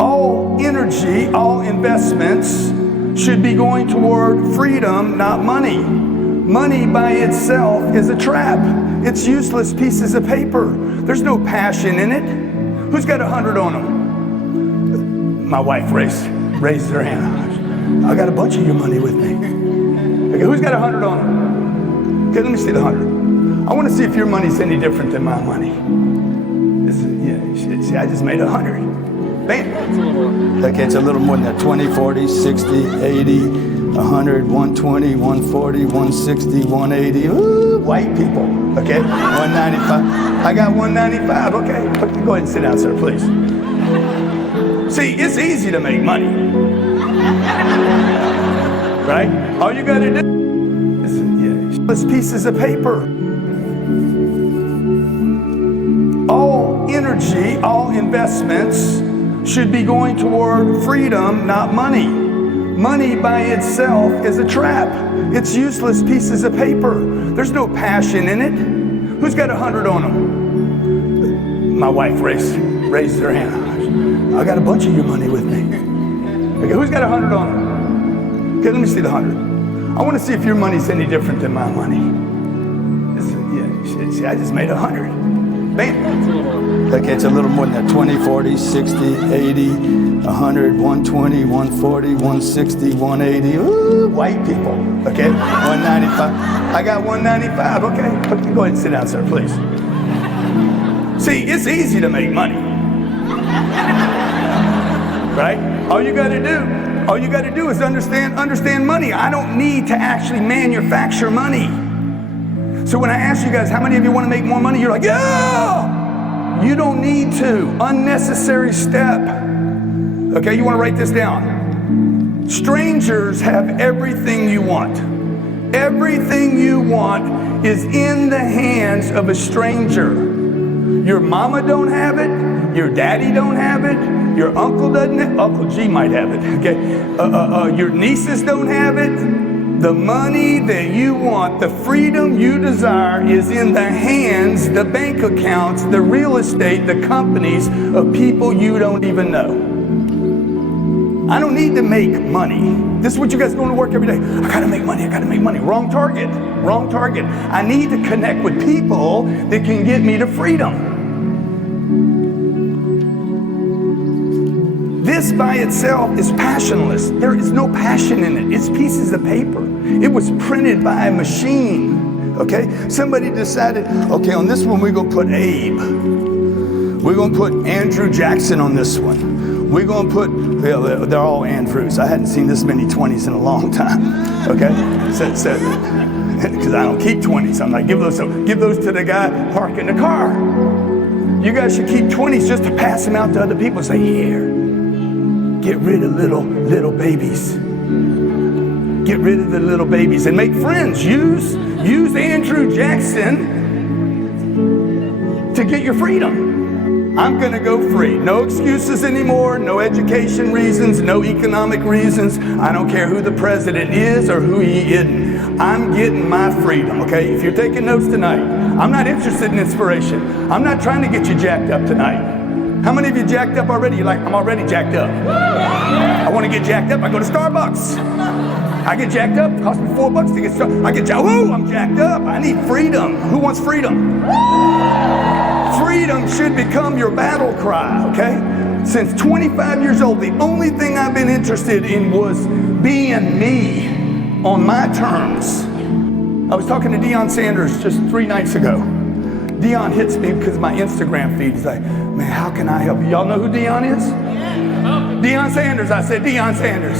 All energy, all investments should be going toward freedom, not money. Money by itself is a trap. It's useless pieces of paper. There's no passion in it. Who's got 100 on them? My wife raised her hand. I got a bunch of your money with me. Okay, who's got 100 on them? Okay, let me see the 100. I want to see if your money's any different than my money. See, I just made 100. Bam. Okay, it's a little more than that. 20, 40, 60, 80, 100, 120, 140, 160, 180. Ooh, white people. Okay, 195. I got 195. Okay, go ahead and sit down, sir, please. See, it's easy to make money. Right? All you got to do is pieces of paper. All energy, all investments should be going toward freedom, not money. Money by itself is a trap. It's useless pieces of paper. There's no passion in it. Who's got 100 on them? My wife raised her hand. I got a bunch of your money with me. Okay, who's got 100 on them? Okay, let me see the 100. I want to see if your money's any different than my money. See, I just made 100. band. Okay, it's a little more than that. 20, 40, 60, 80, 100, 120, 140, 160, 180. Ooh, white people. Okay, 195. I got 195. Okay, go ahead and sit down, sir, please. See, it's easy to make money. Right? All you got to do is understand money. I don't need to actually manufacture money. So when I ask you guys, how many of you want to make more money? You're like, yeah! You don't need to. Unnecessary step. Okay, you want to write this down. Strangers have everything you want. Everything you want is in the hands of a stranger. Your mama don't have it. Your daddy don't have it. Your uncle doesn't have it. Uncle G might have it. Okay. Your nieces don't have it. The money that you want, the freedom you desire is in the hands, the bank accounts, the real estate, the companies of people you don't even know. I don't need to make money. This is what you guys going to work every day. I gotta make money, I gotta make money. Wrong target, wrong target. I need to connect with people that can get me to freedom. This by itself is passionless. There is no passion in it. It's pieces of paper. It was printed by a machine. Okay? Somebody decided, okay, on this one we're going to put Abe. We're going to put Andrew Jackson on this one. We're going to put, well, they're all Andrews. I hadn't seen this many 20s in a long time. Okay? Because I don't keep 20s. I'm like, give those to the guy parking the car. You guys should keep 20s just to pass them out to other people and say, here. Get rid of little babies. Get rid of the little babies and make friends. Use Andrew Jackson to get your freedom. I'm going to go free. No excuses anymore. No education reasons. No economic reasons. I don't care who the president is or who he isn't. I'm getting my freedom, okay? If you're taking notes tonight, I'm not interested in inspiration. I'm not trying to get you jacked up tonight. How many of you jacked up already? You're like, I'm already jacked up. I want to get jacked up. I go to Starbucks. I get jacked up. It costs me $4 to get started. I get jacked. Ooh, I'm jacked up. I need freedom. Who wants freedom? Freedom should become your battle cry, okay? Since 25 years old, the only thing I've been interested in was being me on my terms. I was talking to Deion Sanders just 3 nights ago. Deion hits me because my Instagram feed is like, man, how can I help you? Y'all know who Deion is? Deion Sanders. I said, Deion Sanders.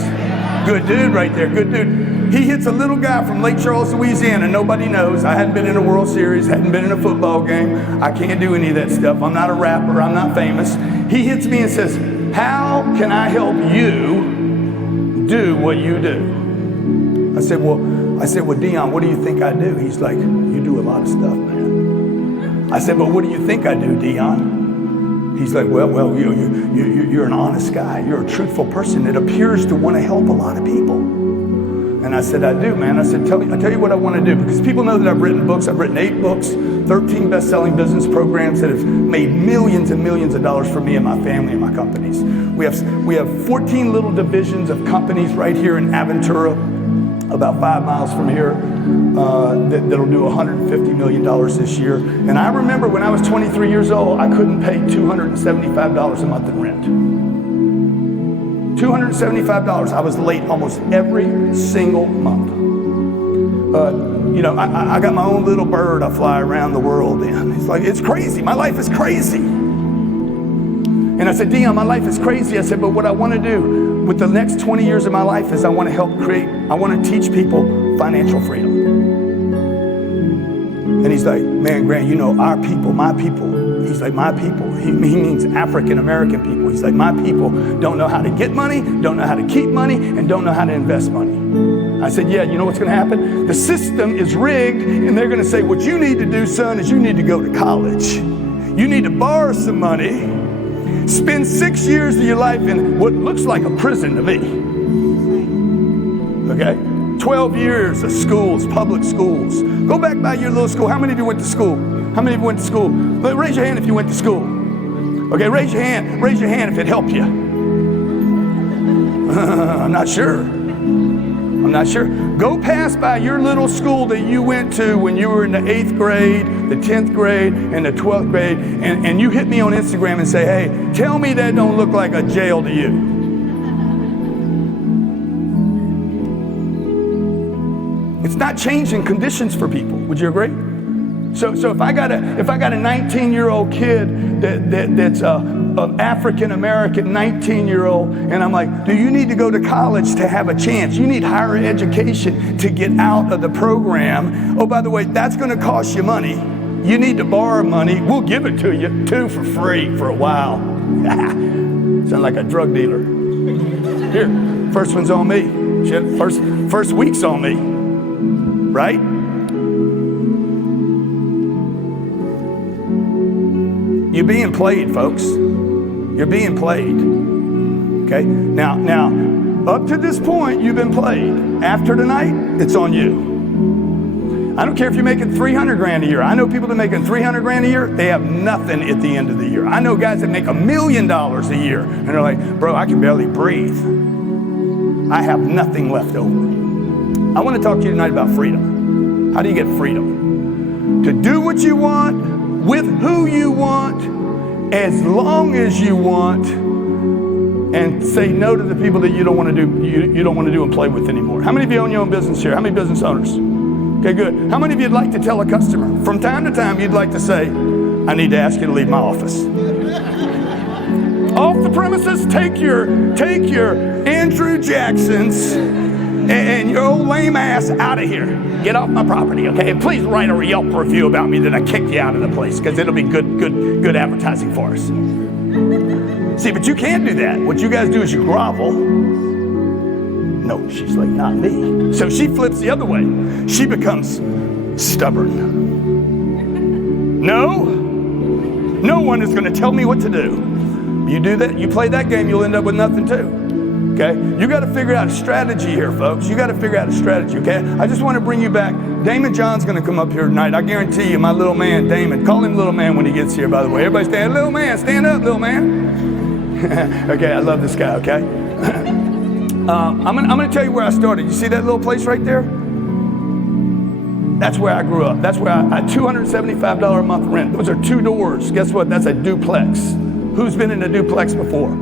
Good dude right there, good dude. He hits a little guy from Lake Charles, Louisiana. Nobody knows. I hadn't been in a World Series, hadn't been in a football game. I can't do any of that stuff. I'm not a rapper, I'm not famous. He hits me and says, how can I help you do what you do? I said, well, Deion, what do you think I do? He's like, you do a lot of stuff, man. I said, but what do you think I do, Deion? He's like, well, you're an honest guy. You're a truthful person that appears to want to help a lot of people. And I said, I do, man. I said, I'll tell you what I want to do. Because people know that I've written books. I've written 8 books, 13 best-selling business programs that have made millions and millions of dollars for me and my family and my companies. We have 14 little divisions of companies right here in Aventura, about 5 miles from here, that'll do $150 million this year. And I remember when I was 23 years old, I couldn't pay $275 a month in rent. $275. I was late almost every single month. I got my own little bird I fly around the world in. It's like, it's crazy. My life is crazy. And I said, Deion, my life is crazy. I said, but what I want to do with the next 20 years of my life is I want to teach people financial freedom. And he's like, man, Grant, our people, my people. He's like, my people. He means African American people. He's like, my people don't know how to get money, don't know how to keep money, and don't know how to invest money. I said, yeah, you know what's going to happen? The system is rigged, and they're going to say, what you need to do, son, is you need to go to college. You need to borrow some money. Spend 6 years of your life in what looks like a prison to me. Okay? 12 years of schools, public schools. Go back by your little school. How many of you went to school? How many of you went to school? Raise your hand if you went to school. Okay, raise your hand. Raise your hand if it helped you. I'm not sure. I'm I'm not sure. Go pass by your little school that you went to when you were in the 8th grade, the 10th grade, and the 12th grade, and you hit me on Instagram and say, hey, tell me that don't look like a jail to you. It's not changing conditions for people. Would you agree? So if I got a 19-year-old kid that's an African American 19-year-old, and I'm like, do you need to go to college to have a chance? You need higher education to get out of the program. Oh, by the way, that's going to cost you money. You need to borrow money. We'll give it to you too for free for a while. Sound like a drug dealer. Here, first one's on me. Shit, first week's on me, right? You're being played, folks. You're being played. Okay? Now, up to this point, you've been played. After tonight, it's on you. I don't care if you're making $300,000 a year. I know people that are making $300,000 a year, they have nothing at the end of the year. I know guys that make $1 million a year, and they're like, bro, I can barely breathe. I have nothing left over. I want to talk to you tonight about freedom. How do you get freedom? To do what you want, with who you want, as long as you want, and say no to the people that you don't want to do you don't want to do and play with anymore. How many of you own your own business here? How many business owners? Okay, good. How many of you'd like to tell a customer from time to time you'd like to say, I need to ask you to leave my office? Off the premises, take your Andrew Jacksons and your old lame ass out of here. Get off my property, okay? And please write a Yelp review about me that I kicked you out of the place, because it'll be good advertising for us. See, but you can't do that. What you guys do is you grovel. No, she's like, not me. So she flips the other way. She becomes stubborn. No one is going to tell me what to do. You do that, you play that game, you'll end up with nothing too. Okay? You got to figure out a strategy here, folks. You got to figure out a strategy, okay? I just want to bring you back. Damon John's going to come up here tonight. I guarantee you, my little man, Damon. Call him little man when he gets here, by the way. Everybody stand, little man, stand up, little man. Okay, I love this guy, okay? I'm going to tell you where I started. You see that little place right there? That's where I grew up. That's where I $275 a month rent. Those are 2 doors. Guess what? That's a duplex. Who's been in a duplex before?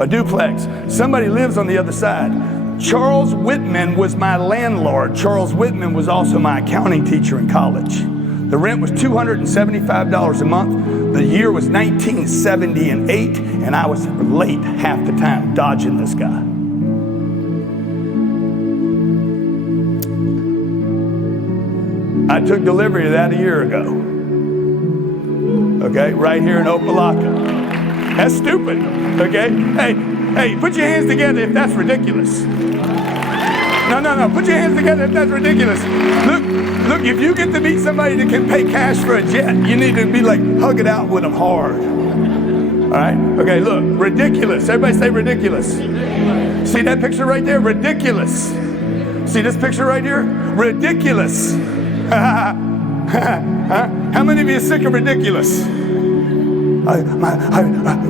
A duplex. Somebody lives on the other side. Charles Whitman was my landlord. Charles Whitman was also my accounting teacher in college. The rent was $275 a month. The year was 1978, and I was late half the time dodging this guy. I took delivery of that a year ago. Okay, right here in Opelika. That's stupid, okay? Hey, put your hands together if that's ridiculous. No, put your hands together if that's ridiculous. Look, if you get to meet somebody that can pay cash for a jet, you need to be like, hug it out with them hard. All right? Okay, look, ridiculous. Everybody say ridiculous. See that picture right there? Ridiculous. See this picture right here? Ridiculous. How many of you are sick of ridiculous?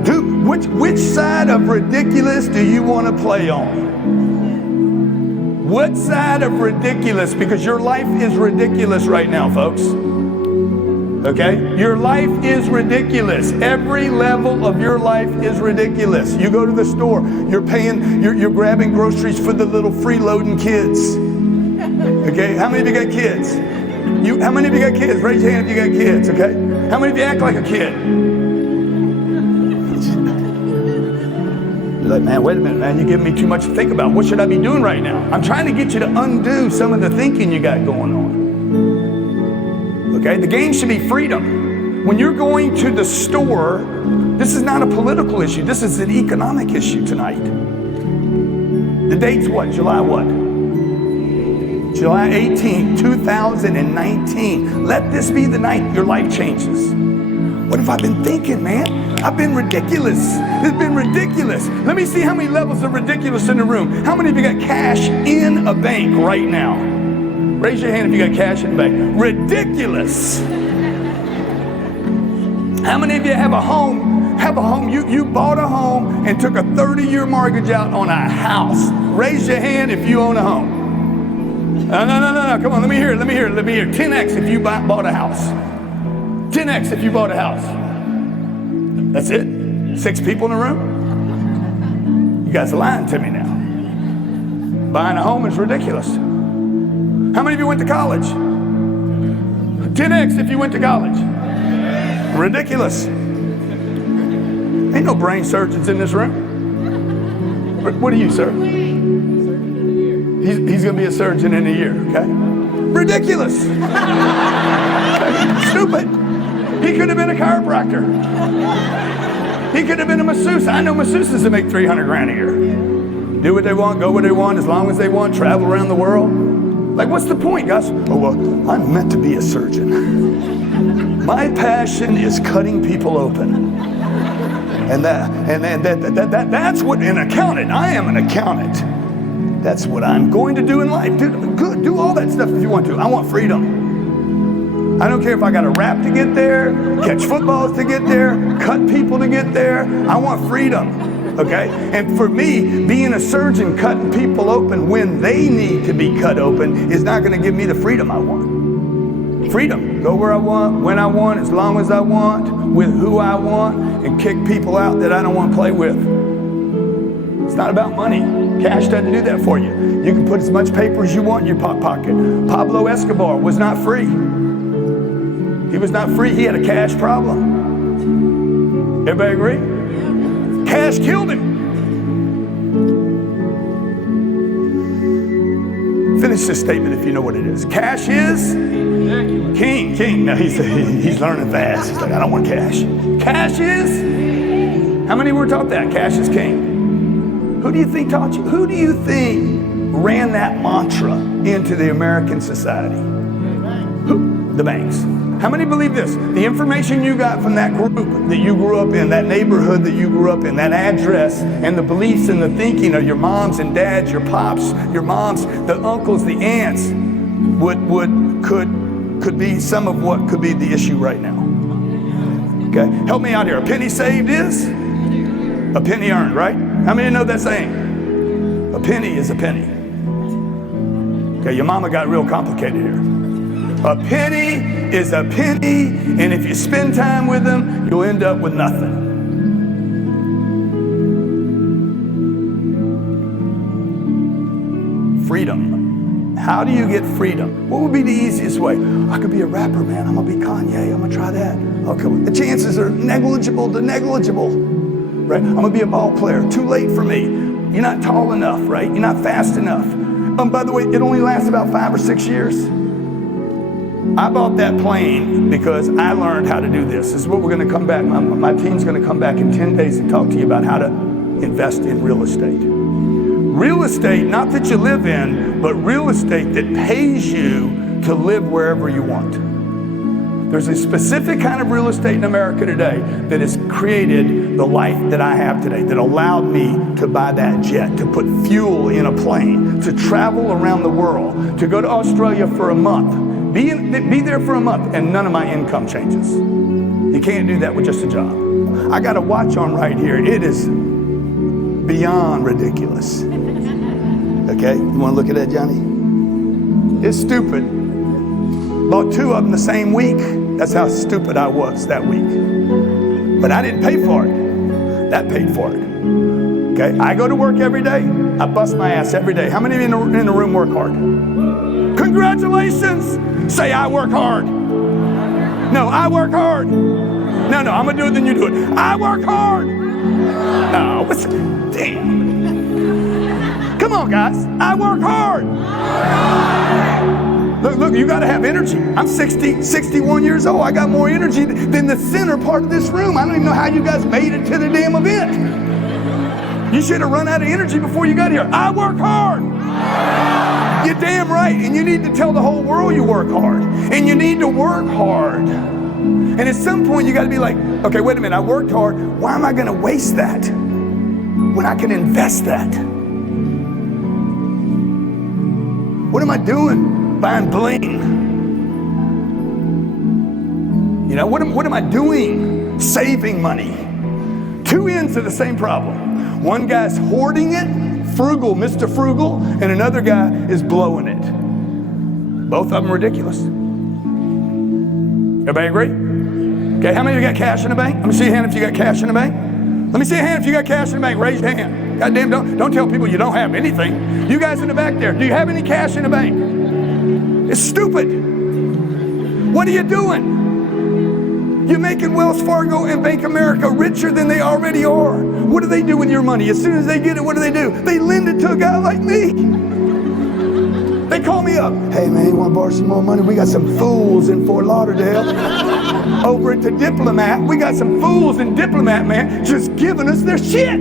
Dude, which side of ridiculous do you want to play on? What side of ridiculous? Because your life is ridiculous right now, folks. Okay? Your life is ridiculous. Every level of your life is ridiculous. You go to the store, you're grabbing groceries for the little freeloading kids. Okay? How many of you got kids? How many of you got kids? Raise your hand if you got kids, okay? How many of you act like a kid? You're like, man, wait a minute, man. You're giving me too much to think about. What should I be doing right now? I'm trying to get you to undo some of the thinking you got going on. Okay? The game should be freedom. When you're going to the store, this is not a political issue. This is an economic issue tonight. The date's what? July what? July 18, 2019. Let this be the night your life changes. What have I been thinking, man? I've been ridiculous. It's been ridiculous. Let me see how many levels of ridiculous in the room. How many of you got cash in a bank right now? Raise your hand if you got cash in the bank. Ridiculous. How many of you have a home? You bought a home and took a 30-year mortgage out on a house. Raise your hand if you own a home. No. Come on, let me hear it. 10x if you bought a house. 10x if you bought a house. That's it? 6 people in a room? You guys are lying to me now. Buying a home is ridiculous. How many of you went to college? 10x if you went to college. Ridiculous. Ain't no brain surgeons in this room. What are you, sir? He's going to be a surgeon in a year, okay? Ridiculous. Stupid. He could have been a chiropractor. He could have been a masseuse. I know masseuses that make $300,000 a year. Do what they want, go where they want, as long as they want, travel around the world. Like, what's the point, guys? Oh, well, I'm meant to be a surgeon. My passion is cutting people open. And that's what an accountant. I am an accountant. That's what I'm going to do in life. Do all that stuff if you want to. I want freedom. I don't care if I got to rap to get there, catch footballs to get there, cut people to get there. I want freedom. Okay? And for me, being a surgeon cutting people open when they need to be cut open is not going to give me the freedom I want. Freedom. Go where I want, when I want, as long as I want, with who I want, and kick people out that I don't want to play with. It's not about money. Cash doesn't do that for you. You can put as much paper as you want in your pocket. Pablo Escobar was not free. He was not free. He had a cash problem. Everybody agree? Cash killed him. Finish this statement if you know what it is. Cash is king. Now he's learning fast. He's like, I don't want cash. Cash is? How many were taught that? Cash is king. Who do you think taught you? Who do you think ran that mantra into the American society? Who? The banks. How many believe this? The information you got from that group that you grew up in, that neighborhood that you grew up in, that address, and the beliefs and the thinking of your moms and dads, your pops, your moms, the uncles, the aunts, could be some of what could be the issue right now. Okay, help me out here. A penny saved is a penny earned, right? How many know that saying? A penny is a penny. Okay, your mama got real complicated here. A penny is a penny, and if you spend time with them, you'll end up with nothing. Freedom. How do you get freedom? What would be the easiest way? I could be a rapper, man. I'm gonna be Kanye. I'm gonna try that. Okay, the chances are negligible to negligible, right? I'm gonna be a ball player. Too late for me. You're not tall enough, right? You're not fast enough. By the way, it only lasts about 5 or 6 years. I bought that plane because I learned how to do this. This is what we're going to come back. My team's going to come back in 10 days and talk to you about how to invest in real estate. Real estate, not that you live in, but real estate that pays you to live wherever you want. There's a specific kind of real estate in America today that has created the life that I have today, that allowed me to buy that jet, to put fuel in a plane, to travel around the world, to go to Australia for a month. Be there for a month and none of my income changes. You can't do that with just a job. I got a watch on right here. It is beyond ridiculous. Okay, you want to look at that, Johnny? It's stupid. Bought 2 of them the same week. That's how stupid I was that week. But I didn't pay for it. That paid for it. Okay, I go to work every day. I bust my ass every day. How many of you in the room work hard? Congratulations! Say, I work hard. No, I work hard. No, I'm gonna do it, then you do it. I work hard. Oh, damn. Come on, guys. I work hard. Look, you gotta have energy. I'm 61 years old. I got more energy than the center part of this room. I don't even know how you guys made it to the damn event. You should have run out of energy before you got here. I work hard. You're damn right. And you need to tell the whole world you work hard. And you need to work hard. And at some point you got to be like, okay, wait a minute, I worked hard. Why am I going to waste that when I can invest that? What am I doing? Buying bling. You know, what am I doing? Saving money. 2 ends of the same problem. One guy's hoarding it, frugal, Mr. Frugal, and another guy is blowing it. Both of them ridiculous. Everybody agree? Okay, how many of you got cash in the bank? Let me see your hand if you got cash in the bank. Let me see your hand if you got cash in the bank. Raise your hand. Goddamn, don't tell people you don't have anything. You guys in the back there, do you have any cash in the bank? It's stupid. What are you doing? You're making Wells Fargo and Bank America richer than they already are. What do they do with your money? As soon as they get it, what do? They lend it to a guy like me. They call me up. Hey man, you want to borrow some more money? We got some fools in Fort Lauderdale. Over at the Diplomat, we got some fools in Diplomat, man, just giving us their shit.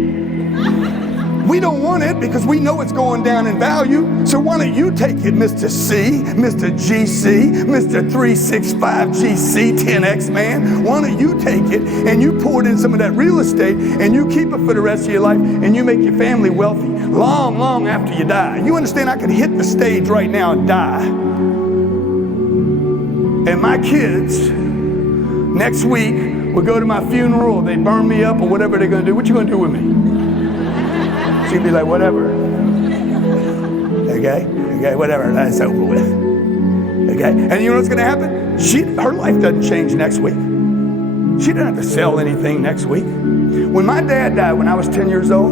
We don't want it because we know it's going down in value. So why don't you take it, Mr. C, Mr. GC, Mr. 365GC 10X man? Why don't you take it and you pour it in some of that real estate and you keep it for the rest of your life and you make your family wealthy long, long after you die. You understand I could hit the stage right now and die. And my kids, next week, will go to my funeral. They burn me up or whatever they're going to do. What you going to do with me? She'd be like, whatever. Okay, whatever, that's over with. Okay, and you know what's gonna happen? Her life doesn't change next week. She doesn't have to sell anything next week. When my dad died when I was 10 years old,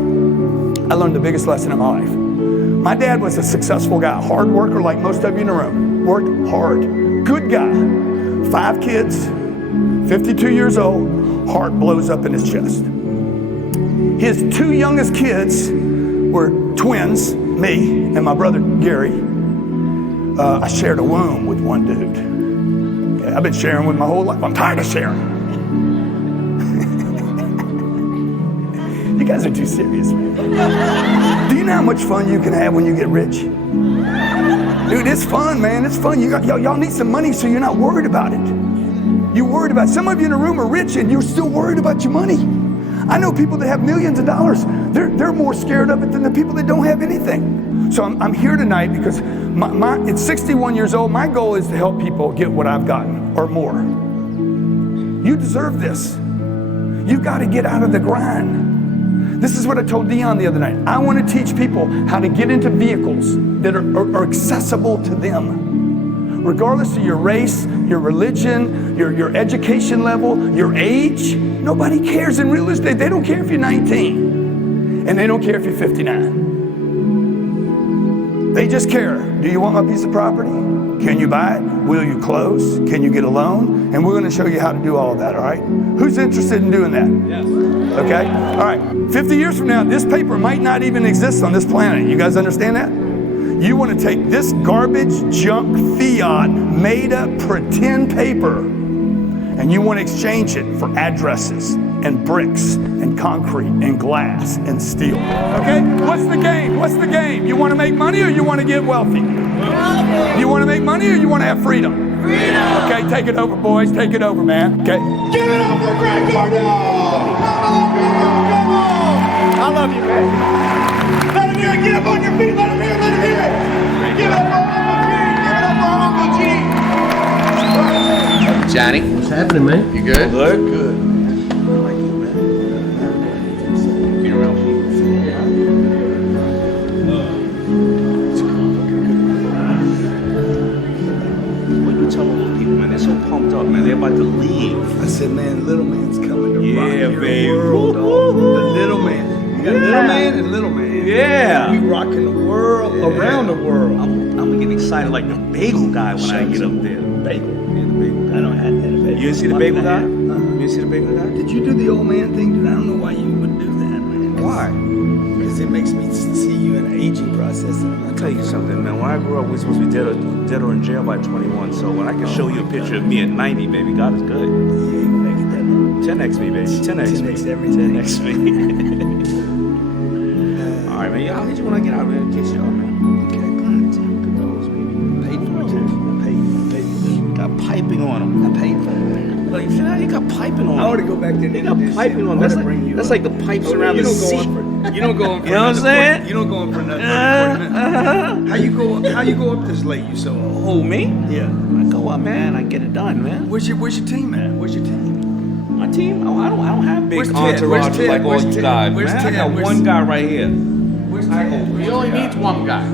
I learned the biggest lesson in my life. My dad was a successful guy, hard worker like most of you in the room. Worked hard, good guy. 5 kids, 52 years old, heart blows up in his chest. His 2 youngest kids were twins, me and my brother Gary. I shared a womb with one dude. Okay, I've been sharing with my whole life. I'm tired of sharing. You guys are too serious, man. Do you know how much fun you can have when you get rich? Dude, it's fun, man. It's fun. Y'all need some money so you're not worried about it. You're worried about it. Some of you in the room are rich and you're still worried about your money. I know people that have millions of dollars. They're more scared of it than the people that don't have anything. So I'm here tonight because at 61 years old, my goal is to help people get what I've gotten or more. You deserve this. You got to get out of the grind. This is what I told Dion the other night. I want to teach people how to get into vehicles that are accessible to them. Regardless of your race, your religion, your education level, your age, nobody cares in real estate. They don't care if you're 19, and they don't care if you're 59. They just care. Do you want my piece of property? Can you buy it? Will you close? Can you get a loan? And we're going to show you how to do all of that, all right? Who's interested in doing that? Yes. Okay? All right. 50 years from now, this paper might not even exist on this planet. You guys understand that? You want to take this garbage, junk, fiat, made up, pretend paper, and you want to exchange it for addresses and bricks and concrete and glass and steel. Okay? What's the game? What's the game? You want to make money or you want to get wealthy? You want to make money or you want to have freedom? Freedom! Okay, take it over, boys. Take it over, man. Okay? Give it up for Greg Gardner! Come on! I love you, man. Let him hear it. Get up on your feet. Let him hear it. Let him hear it. Give it up for Uncle G. Give it up for Uncle G. Johnny, what's happening, man? You good? Good, good. What you telling little people, man? They're so pumped up, man. They're about to leave. I said, man, little man's coming to rock Yeah, your baby. world, dog. The little man. You got little man and little man. Yeah. We rocking the world, around the world. I'm gonna get excited like the bagel guy when I get up there. Bagel. Yeah, the bagel guy. I don't have that. You didn't see the bagel guy? You didn't see the bagel guy? Did you do the old man thing? Dude, I don't know why you would do that, man. Why? Because it makes me see you in an aging process. I'll tell you something, man. When I grew up, we were supposed to be dead or in jail by 21. So when I can show you a picture of me at 90, baby, God is good. You ain't gonna make it that long. 10x me, baby. 10x me. 10x everything. 10x me. All right, man. I'll hit you when I get out, man. Kiss y'all, man. Okay. God damn, look at those, baby. Paid for it, too. Paid for it. Got piping on them. I paid for it. Like, you know, you got piping on them. I ought to go back there. They got piping on them. That's like the pipes around the seat. You don't go in for You know what I'm saying? You don't go in for nothing. How you go up this late? You so old? Who, me? Yeah. I go up, man. I get it done, man. Where's your team at? Where's your team? My team? Oh, I don't have big Where's Ted? entourage Where's Ted? like all Where's you Ted? guys, Where's man. Ted? I got Where's one Ted? guy right here. Where's Ted? We only need one guy.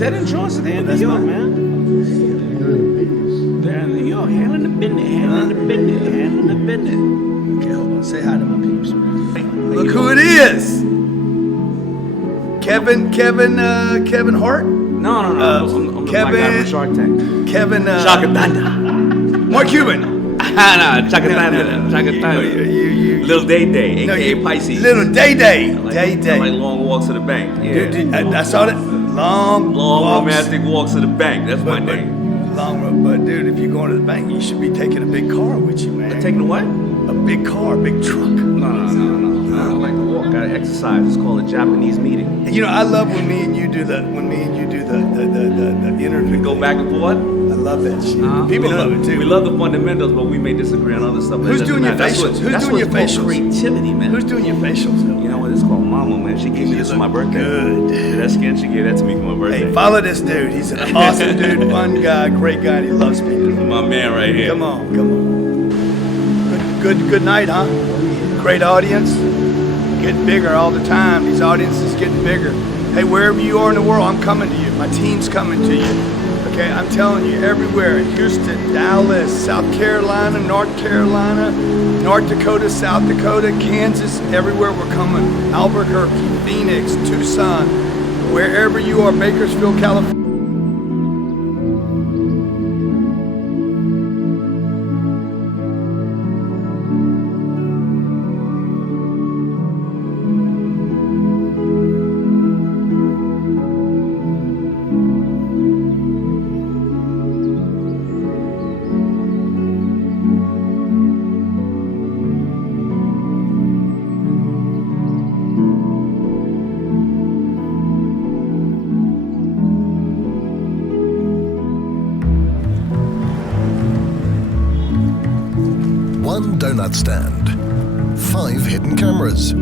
Ted and George, they're in New York, man. They're in New York, handling the business. Okay, hold on. Say hi to my peeps. Look who it is. Kevin Hart? No. I'm the black guy from Shark Tank. Kevin. Shakatanda. Mark Cuban. Shakatanda. Little Day, a.k.a. Pisces. Little Day. I like long walks to the bank. Yeah. Dude, I saw that. Long romantic walks to the bank. That's my name. But dude, if you're going to the bank, you should be taking a big car with you, man. Taking a what? A big car, big truck. No. I like to walk. Gotta exercise. It's called a Japanese meeting. And you know, I love when me and you do the interview. We go back and forth. I love that shit. People love it too. We love the fundamentals, but we may disagree on other stuff. Who's doing your facials? Who's doing your facials? Creativity, man. Who's doing your facials? You know what? It's called Mama, man. She gave me this for my birthday. Good. That skin, she gave that to me for my birthday. Hey, follow this dude. He's an awesome dude, fun guy, great guy. And he loves people. This is my man right here. Come on. Good night, huh? Great audience. Getting bigger all the time. These audiences getting bigger. Hey, wherever you are in the world, I'm coming to you. My team's coming to you. Okay, I'm telling you, everywhere. Houston, Dallas, South Carolina, North Carolina, North Dakota, South Dakota, Kansas, everywhere we're coming. Albuquerque, Phoenix, Tucson, wherever you are, Bakersfield, California. One donut stand, 5 hidden cameras.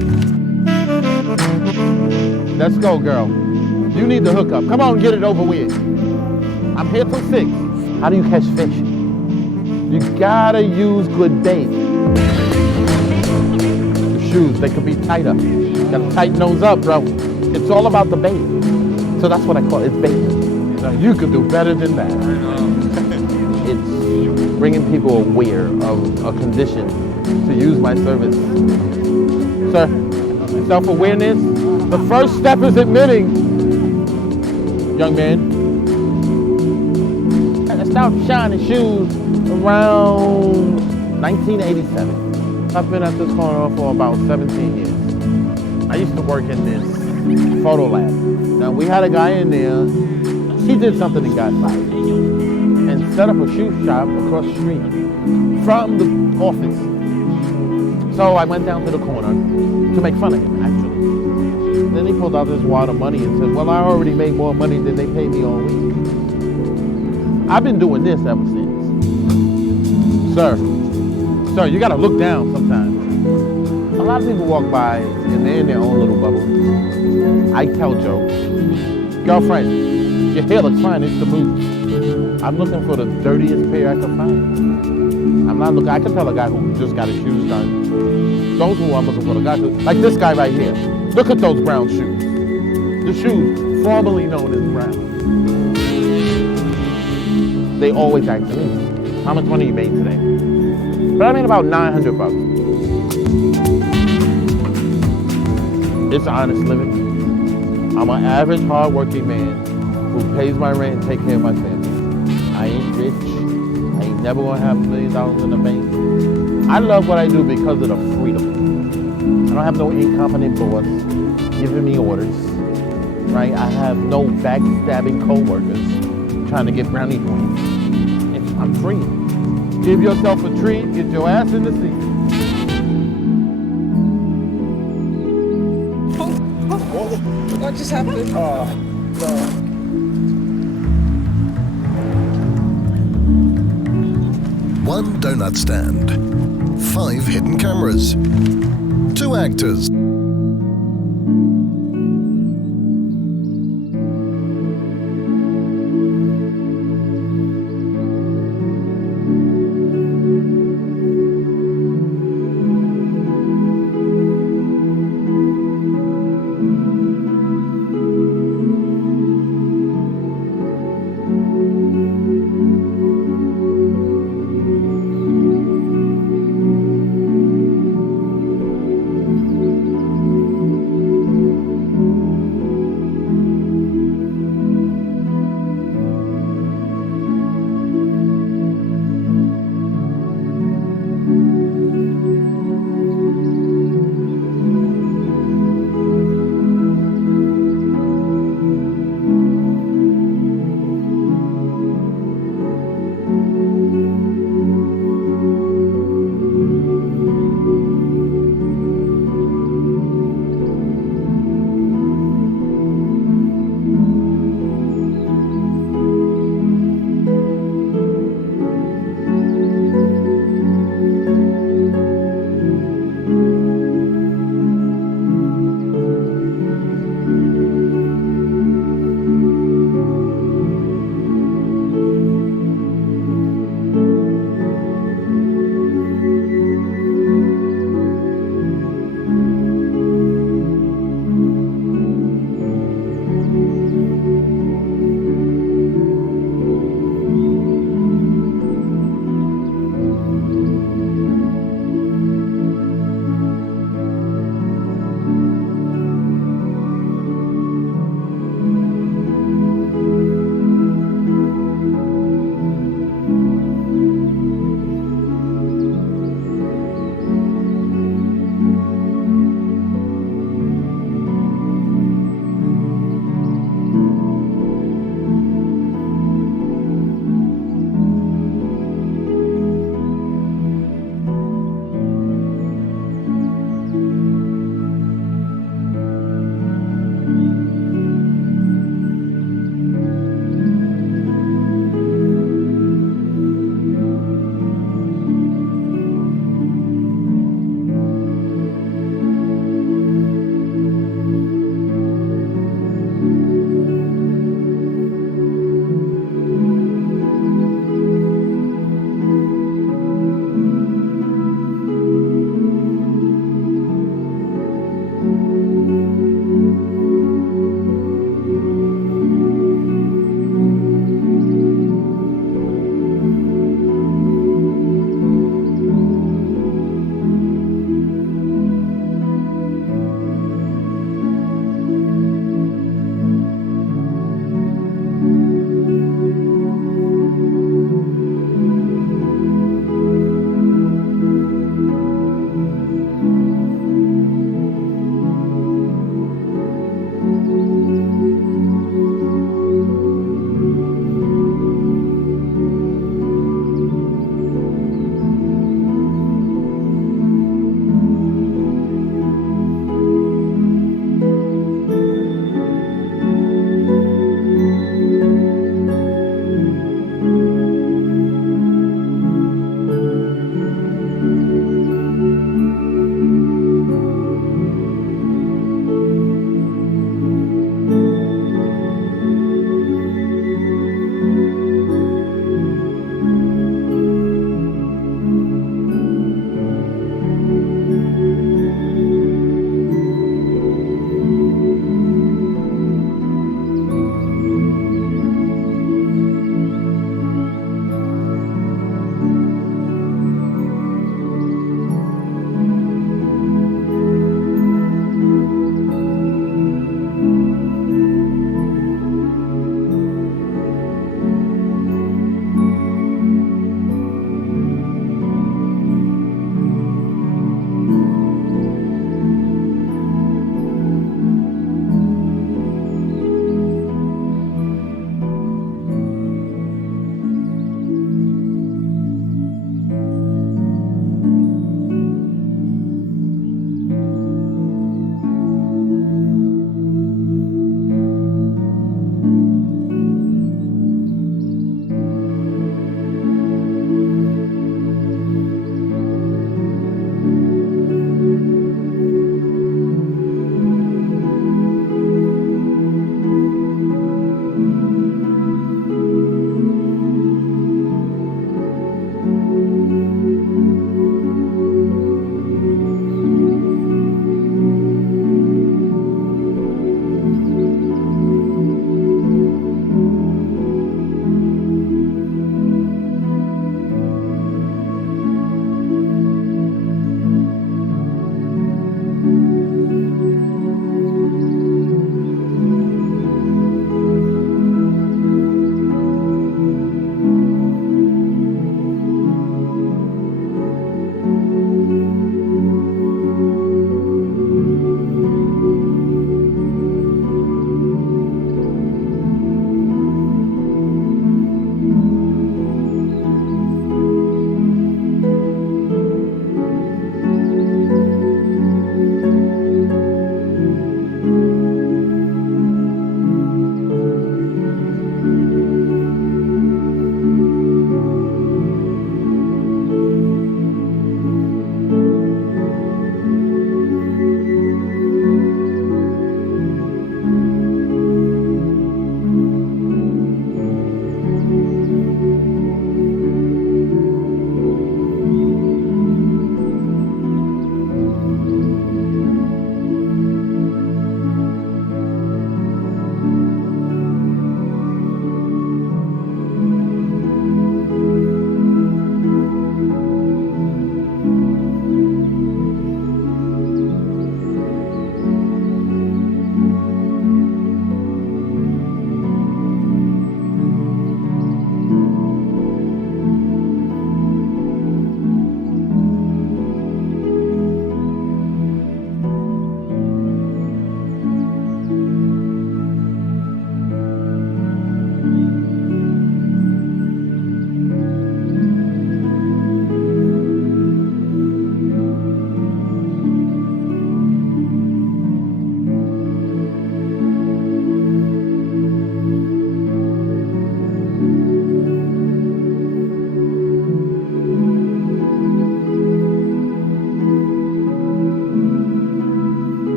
Let's go, girl. You need the hookup. Come on, get it over with. I'm here till 6. How do you catch fish? You gotta use good bait. The shoes, they could be tighter. You gotta tighten those up, bro. It's all about the bait. So that's what I call it, bait. Now, you could do better than that. It's bringing people aware of a condition to use my service. Sir, self-awareness, the first step is admitting, young man, I started shining shoes around 1987. I've been at this corner for about 17 years. I used to work in this photo lab. Now, we had a guy in there, he did something and got fired. And set up a shoe shop across the street from the office. So I went down to the corner to make fun of him, actually. Then he pulled out this wad of money and said, well, I already made more money than they pay me all week. I've been doing this ever since. Sir, you gotta look down sometimes. A lot of people walk by and they're in their own little bubble. I tell jokes. Girlfriend, your hair looks fine, it's the boots. I'm looking for the dirtiest pair I can find. I'm not looking, I can tell a guy who just got his shoes done. Those who I'm looking for, the guys, like this guy right here. Look at those brown shoes. The shoes, formerly known as brown. They always ask me, how much money you made today? But I made about 900 bucks. It's honest living. I'm an average, hard-working man who pays my rent and take care of my family. I ain't rich. I ain't never gonna have $1 million in the bank. I love what I do because of the freedom. I don't have no incompetent boss giving me orders, right? I have no backstabbing co-workers trying to get brownie points. I'm free. Give yourself a treat, get your ass in the seat. What just happened? No. One donut stand, 5 hidden cameras, 2 actors.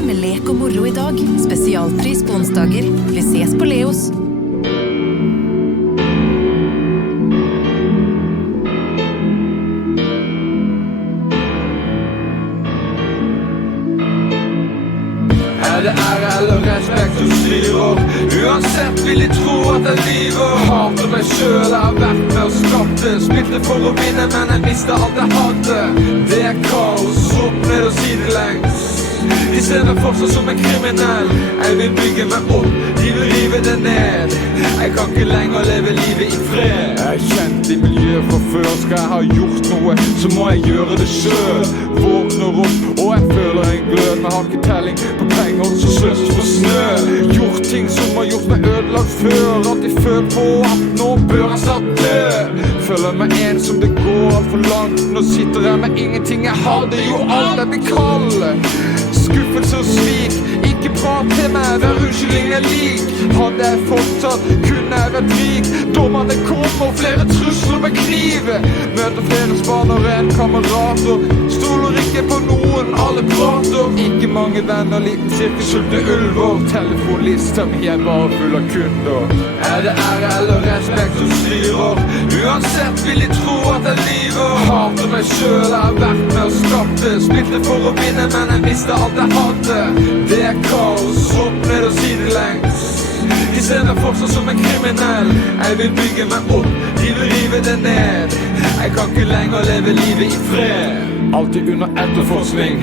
deg med lek og moro i dag. Spesialpris på onsdager. Vi ses på Leos. Det eller respekt som styrer. Uansett vil jeg tro at jeg lyver. Hater meg selv, jeg har vært med og skapt det. Spilte for å vinne, men jeg mistet alt jeg hadde. Det kaos, opp ned og sidelengs. De ser meg fortsatt som en kriminell. Jeg vil bygge meg opp, de vil rive det ned. Jeg kan ikke lenger leve livet i fred. Jeg er kjent i miljøet fra før. Skal jeg ha gjort noe, så må jeg gjøre det selv. Våkner opp, og jeg føler en glød. Med hakketelling på penger som sløses for snø. Gjort ting som har gjort meg ødelagt før. Alltid følt på at nå bør jeg snart dø. Føler meg en som det går alt for langt. Nå sitter jeg med ingenting jeg hadde, jo alt jeg blir kald. Skuffelse og svik, ikke prat til meg, vær unnskyldningen lik. Hadde jeg fortsatt, kunne jeg vært rik. Dommerne kommer, flere trusler med kniv. Møter flere spanere enn kamerater. Stoler ikke på noen, alle prater. Ikke mange venner, liten sirkelsulte ulver. Telefonlista mi er bare full av kunder. Er det ære eller respekt som styrer? Uansett vil jeg tro at jeg lyver. Hater meg selv, jeg har vært med og skapt det. Spilte for å vinne, men jeg mistet alt jeg hadde. Det er kaos, opp ned og sidelengs. De ser meg fortsatt som en kriminell. Jeg vil bygge meg opp, de vil rive det ned. Jeg kan ikke lenger leve livet i fred. Alltid under etterforskning.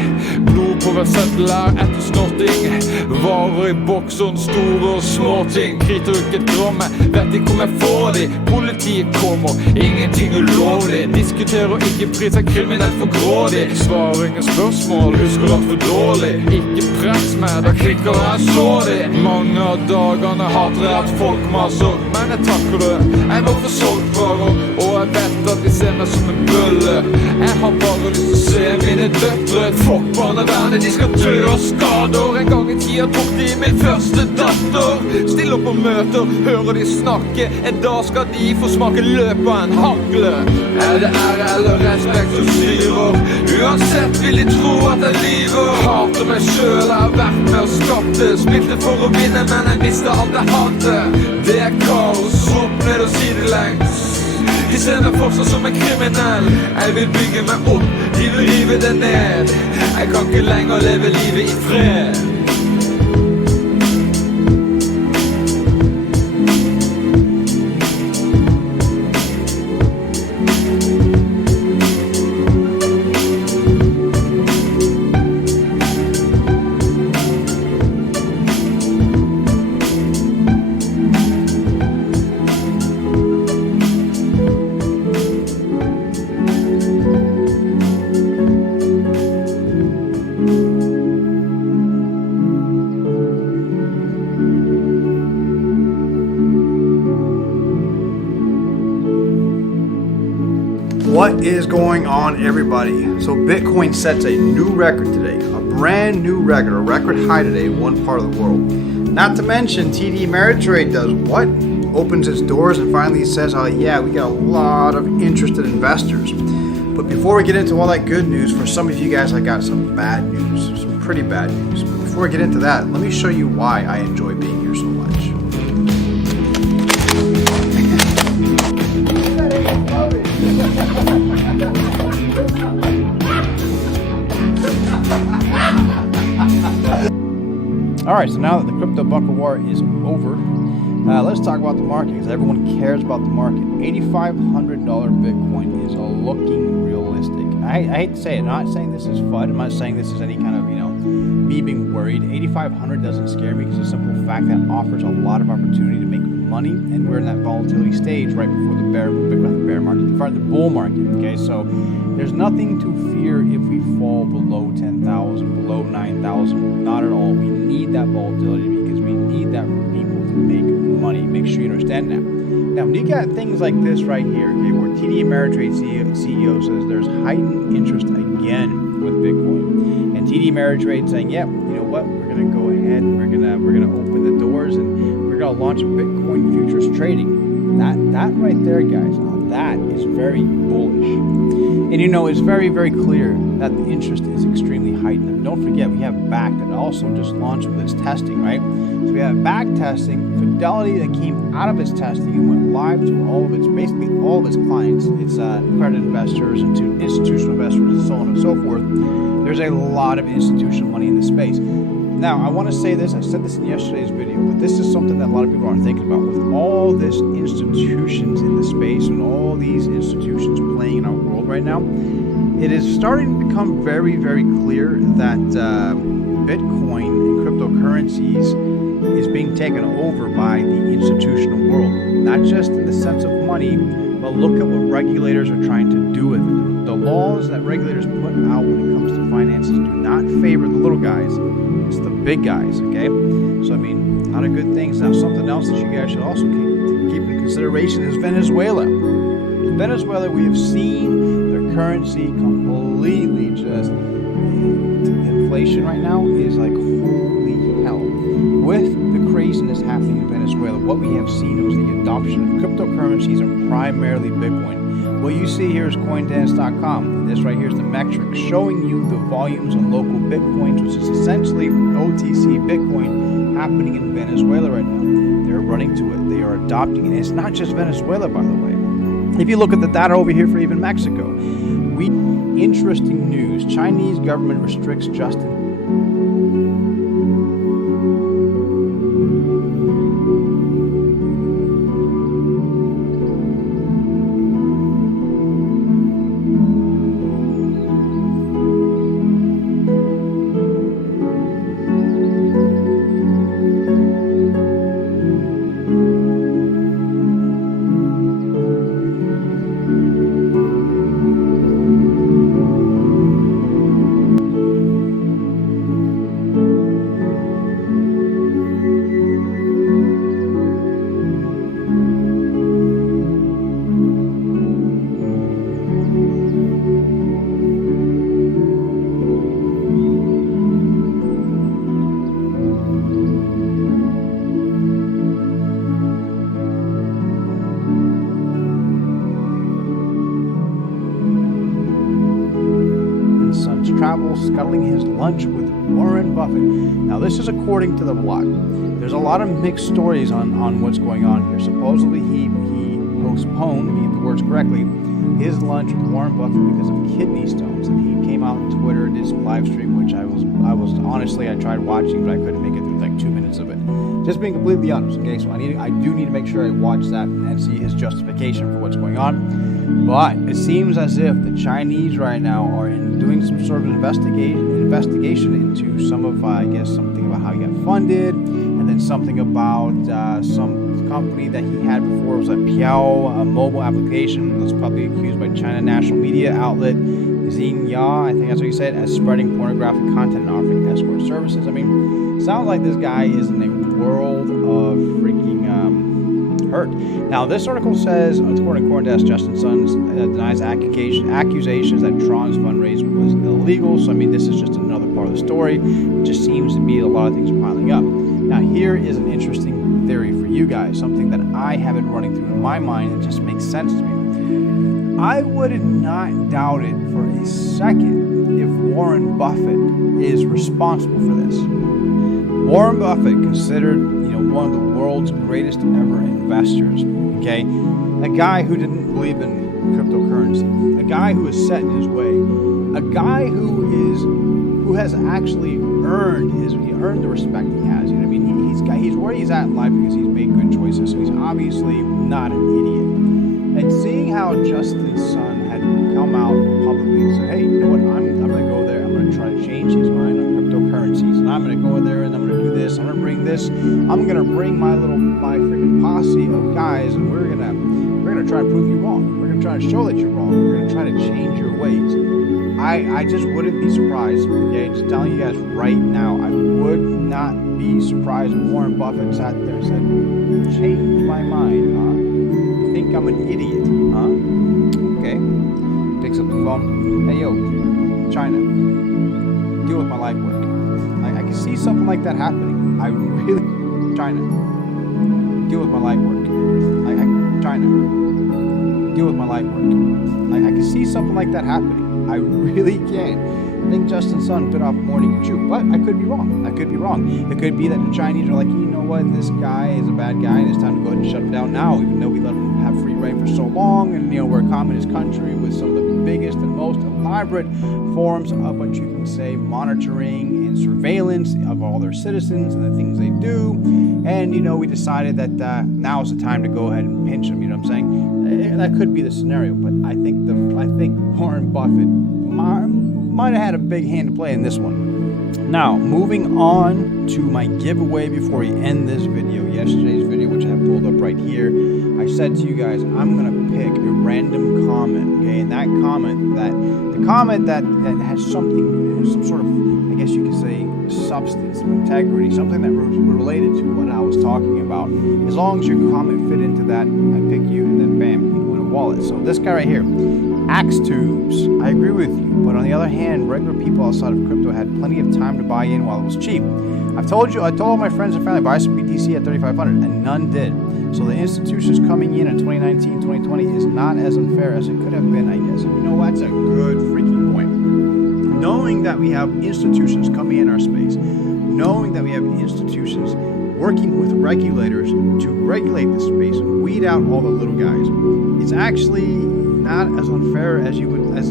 Blod på hver seddel er ettersnorting. Varer i boksen, store og små ting. Kriter ikke et gram, vet ikke om jeg får de. Politiet kommer, ingenting ulovlig. Diskuterer ikke pris, er kriminelt for grådig. Svarer ingen spørsmål, husker alt for dårlig. Ikke press meg, da klikker jeg så de. Mange av dagene hater jeg at folk maser, men jeg takker det. Jeg må få solgt varer, og jeg vet at de ser meg som en bølle. Jeg har bare lyst til se mine døtre. Fuck barnevernet, de skal dø av skader. En gang i tida tok de min første datter. Still opp og møter, hører de snakke. En dag skal de få smake løp av en hagle. Er det ære eller respekt som styrer? Uansett vil jeg tro at jeg lyver. Hater meg selv, jeg har vært med og skapt det. Spilte for å vinne, men jeg mistet alt jeg hadde. Det er kaos, opp ned og sidelengs. De ser meg fortsatt som en kriminell. Jeg vil bygge meg opp, de vil rive det ned. Jeg kan ikke lenger leve livet i fred. What is going on, everybody? So Bitcoin sets a new record today, a brand new record, a record high today in one part of the world. Not to mention TD Ameritrade does what? Opens its doors and finally says, oh yeah, we got a lot of interested investors. But before we get into all that good news, for some of you guys, I got some bad news, some pretty bad news. But before we get into that, let me show you why I enjoy being here so much. All right, so now that the crypto bucket war is over, let's talk about the market, because everyone cares about the market. $8,500 Bitcoin is looking realistic. I hate to say it. I'm not saying this is FUD. I'm not saying this is any kind of, me being worried. 8,500 doesn't scare me because of the simple fact that it offers a lot of opportunity to make money, and we're in that volatility stage right before the bear market, before the bull market. Okay, so there's nothing to fear if we fall below 10,000, below 9,000. Not at all. We need that volatility because we need that for people to make money. Make sure you understand that. Now, when you got things like this right here, okay, where TD Ameritrade CEO says there's heightened interest again with Bitcoin, and TD Ameritrade saying, "Yep, you know what? We're going to go ahead and we're gonna open the doors and we're going to launch Bitcoin futures trading." That right there, guys, that is very bullish, and it's very, very clear that the interest is extremely high heighten them. Don't forget, we have back that also just launched with its testing, right? So we have back testing, Fidelity that came out of its testing and went live to all of its, basically all of its clients, its accredited investors, and institutional investors, and so on and so forth. There's a lot of institutional money in the space. Now, I want to say this, I said this in yesterday's video, but this is something that a lot of people aren't thinking about. With all this institutions in the space and all these institutions playing in our world right now, it is starting to become very, very clear that Bitcoin and cryptocurrencies is being taken over by the institutional world. Not just in the sense of money, but look at what regulators are trying to do with it. The laws that regulators put out when it comes to finances do not favor the little guys. It's the big guys, okay? So, I mean, not a good thing. Now, something else that you guys should also keep in consideration is Venezuela. In Venezuela, we have seen their currency completely just... Inflation right now is like holy hell. With the craziness happening in Venezuela, what we have seen was the adoption of cryptocurrencies and primarily Bitcoin. What you see here is CoinDance.com. This right here is the metrics showing you the volumes on local Bitcoins, which is essentially OTC Bitcoin happening in Venezuela right now. They're running to it. They are adopting it. It's not just Venezuela, by the way. If you look at the data over here for even Mexico, interesting news. Chinese government restricts Justin. Scuttling his lunch with Warren Buffett. Now, this is according to the blog. There's a lot of mixed stories on what's going on here. Supposedly, he postponed, to get the words correctly, his lunch with Warren Buffett because of kidney stones. And he came out on Twitter, did some live stream, which I was honestly, I tried watching, but I couldn't make it through like 2 minutes of it. Just being completely honest, okay? So I do need to make sure I watch that and see his justification for what's going on. But it seems as if the Chinese right now are doing some sort of investigation into some of, I guess, something about how he got funded, and then something about some company that he had before. It was a Piao, a mobile application that's probably accused by China national media outlet Xinhua, I think that's what he said, as spreading pornographic content and offering escort services. I mean, sounds like this guy is in a world of freaking hurt. Now, this article says, according to CoinDesk, Justin Sun denies accusations that Tron's fundraise was illegal. So, I mean, this is just another part of the story. It just seems to be a lot of things are piling up. Now, here is an interesting theory for you guys, something that I have been running through in my mind and just makes sense to me. I would not doubt it for a second if Warren Buffett is responsible for this. Warren Buffett, considered one of the world's greatest ever investors, okay? A guy who didn't believe in cryptocurrency, a guy who is set in his way, a guy who has actually earned the respect he has. You know what I mean? He's where he's at in life because he's made good choices, so he's obviously not an idiot. And seeing how Justin Sun had come out publicly and said, hey, you know what, I'm going to go there, I'm going to try to change his mind on cryptocurrencies, and I'm going to go there and I'm going to do this, I'm going to bring this, I'm going to bring my freaking posse of guys, and we're going to try to prove you wrong. We're going to try to show that you're wrong. We're going to try to change your ways. I just wouldn't be surprised, okay, just telling you guys right now, I would not be surprised if Warren Buffett sat there and said, change my mind, huh? You think I'm an idiot, huh? Okay. Picks up the phone. Hey, yo, China, deal with my life work. I can see something like that happening. I really... China, deal with my life work. China, deal with my life work. I can see something like that happening. I really can. I think Justin Sun bit off more than he could chew, but I could be wrong. It could be that the Chinese are like, you know what, this guy is a bad guy and it's time to go ahead and shut him down now, even though we let him have free reign for so long, and we're a communist country with some of the biggest and most elaborate forms of what you can say monitoring and surveillance of all their citizens and the things they do. And we decided that now is the time to go ahead and pinch them. You know what I'm saying? That could be the scenario, but I think Warren Buffett might have had a big hand to play in this one. Now, moving on to my giveaway before we end this video, yesterday's video, which I have pulled up right here. I said to you guys, I'm going to pick a random comment, okay? And the comment that has some sort of, I guess you could say, substance, integrity, something that was related to what I was talking about. As long as your comment fit into that, I pick you, and then bam, you win a wallet. So this guy right here, Axe Tubes. I agree with you, but on the other hand, regular people outside of crypto had plenty of time to buy in while it was cheap. I told all my friends and family buy some BTC at 3,500, and none did. So the institutions coming in 2019, 2020 is not as unfair as it could have been, I guess. And that's a good freaking point. Knowing that we have institutions coming in our space, knowing that we have institutions working with regulators to regulate the space and weed out all the little guys, it's actually not as unfair as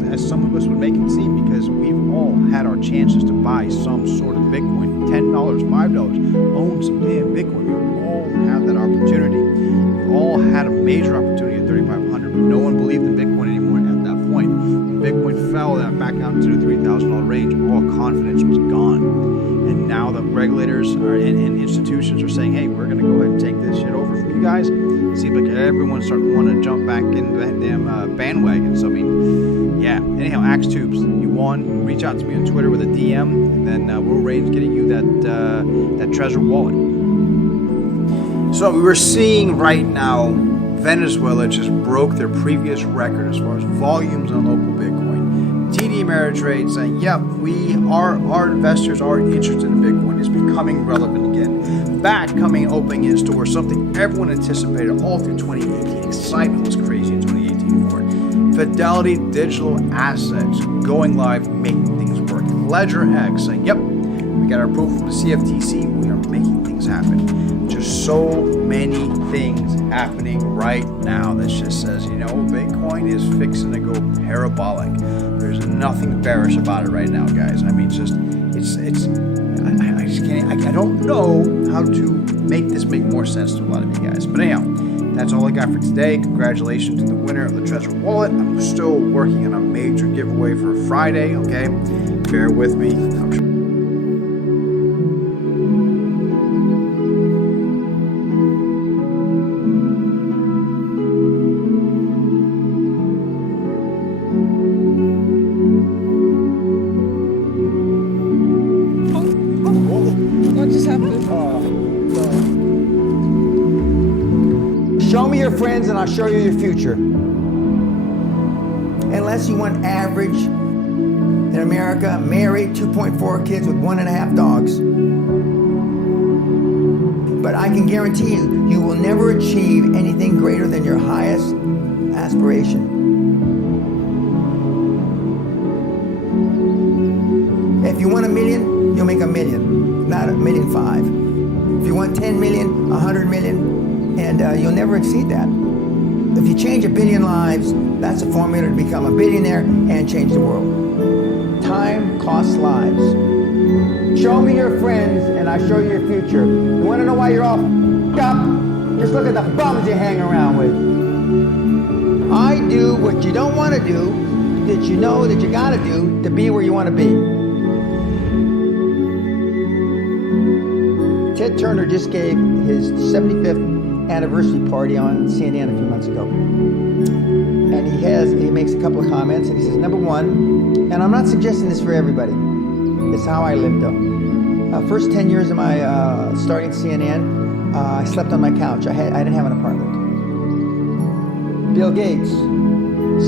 as some of us would make it seem, because we've all had our chances to buy some sort of Bitcoin, $10, $5, own some damn Bitcoin. We all have that opportunity. We all had a major opportunity at 3,500, but no one believed in Bitcoin anymore at that point. When Bitcoin fell back out into the $3,000 range, all confidence was gone. And now the regulators and institutions are saying, hey, we're going to go ahead and take this shit over from you guys. It seems like everyone's starting to want to jump back into that damn bandwagon. So, yeah. Anyhow, Axe Tubes, you won. Reach out to me on Twitter with a DM, and then we'll arrange getting you that treasure wallet. So we were seeing right now, Venezuela just broke their previous record as far as volumes on local Bitcoin. TD Ameritrade saying, yep, our investors are interested in Bitcoin. It's becoming relevant again. Back coming opening in stores, something everyone anticipated all through 2018. Excitement was crazy in 2018 for it. Fidelity Digital Assets going live, making things work. Ledger X saying, yep, we got our approval from the CFTC. We are making things happen. Just so many things happening right now that just says, Bitcoin is fixing to go parabolic. There's nothing bearish about it right now, guys. I just can't. I don't know how to make this make more sense to a lot of you guys. But anyhow, that's all I got for today. Congratulations to the winner of the Treasure Wallet. I'm still working on a major giveaway for Friday, okay? Bear with me. I'm sure. What just happened? Show me your friends and I'll show you your future. Unless you want average in America, married, 2.4 kids with 1.5 dogs. But I can guarantee you, you will never achieve anything greater than your highest aspiration. If you want $1 million, you'll make $1 million, not $1.5 million. If you want 10 million, 100 million, and you'll never exceed that. If you change 1 billion lives, that's a formula to become a billionaire and change the world. Time costs lives. Show me your friends and I'll show you your future. You want to know why you're all up? Just look at the bums you hang around with. I do what you don't want to do, that you know that you got to do to be where you want to be. Ted Turner just gave his 75th anniversary party on CNN a few months ago. And he makes a couple of comments, and he says, number one, and I'm not suggesting this for everybody, it's how I lived though. First 10 years of my starting CNN, I slept on my couch. I didn't have an apartment. Bill Gates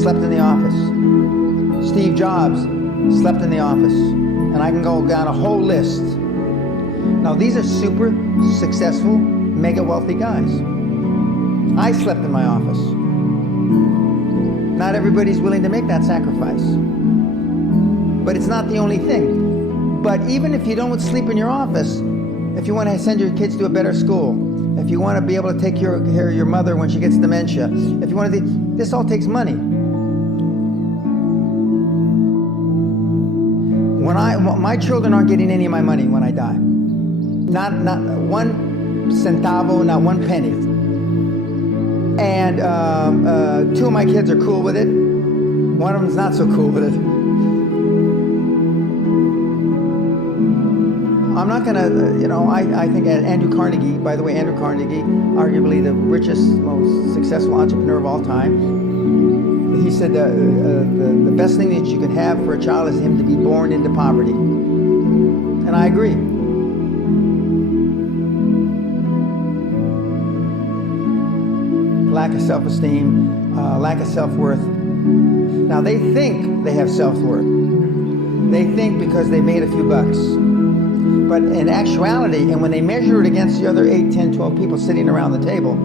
slept in the office. Steve Jobs slept in the office. And I can go down a whole list. Now these are super successful, mega wealthy guys. I slept in my office. Not everybody's willing to make that sacrifice. but it's not the only thing. But even if you don't sleep in your office, if you want to send your kids to a better school, if you want to be able to take care of your mother when she gets dementia, if you want to, this all takes money. My children aren't getting any of my money when I die. Not one centavo, not one penny. And 2 of my kids are cool with it. One of them's not so cool with it. I'm not gonna, I think Andrew Carnegie, by the way, Andrew Carnegie, arguably the richest, most successful entrepreneur of all time, he said the best thing that you can have for a child is him to be born into poverty. And I agree. Lack of self-esteem, lack of self-worth. Now they think they have self-worth. They think because they made a few bucks. But in actuality, and when they measure it against the other 8, 10, 12 people sitting around the table,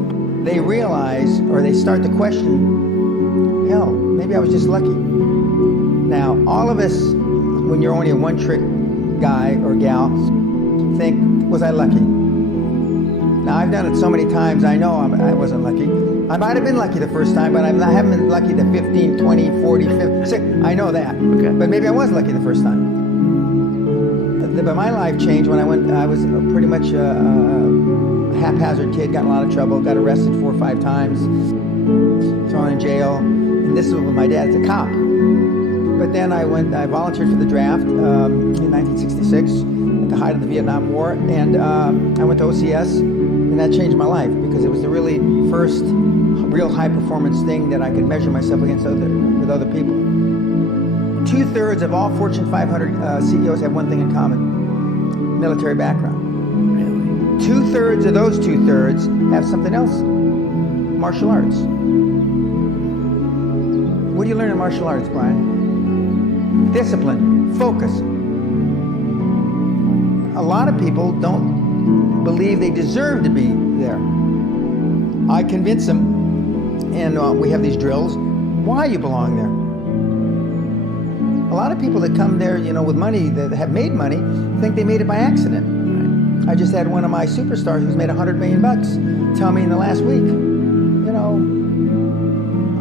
they realize, or they start to question, hell, maybe I was just lucky. Now, all of us, when you're only a one-trick guy or gal, think, was I lucky? Now, I've done it so many times, I know I wasn't lucky. I might have been lucky the first time, but I haven't been lucky the 15, 20, 40, 50, I know that. Okay. But maybe I was lucky the first time. But my life changed when I was pretty much a haphazard kid, got in a lot of trouble, got arrested 4 or 5 times, thrown in jail, and this was with my dad's a cop. But then I volunteered for the draft in 1966, at the height of the Vietnam War, and I went to OCS, and that changed my life, because it was the really first real high-performance thing that I could measure myself against with other people. 2/3 of all Fortune 500 CEOs have one thing in common: military background. Really? 2/3 of those 2/3 have something else: martial arts. What do you learn in martial arts, Brian? Discipline, focus. A lot of people don't believe they deserve to be there. I convince them, and we have these drills, why you belong there. A lot of people that come there, with money, that have made money, think they made it by accident. Right. I just had one of my superstars who's made $100 million tell me in the last week,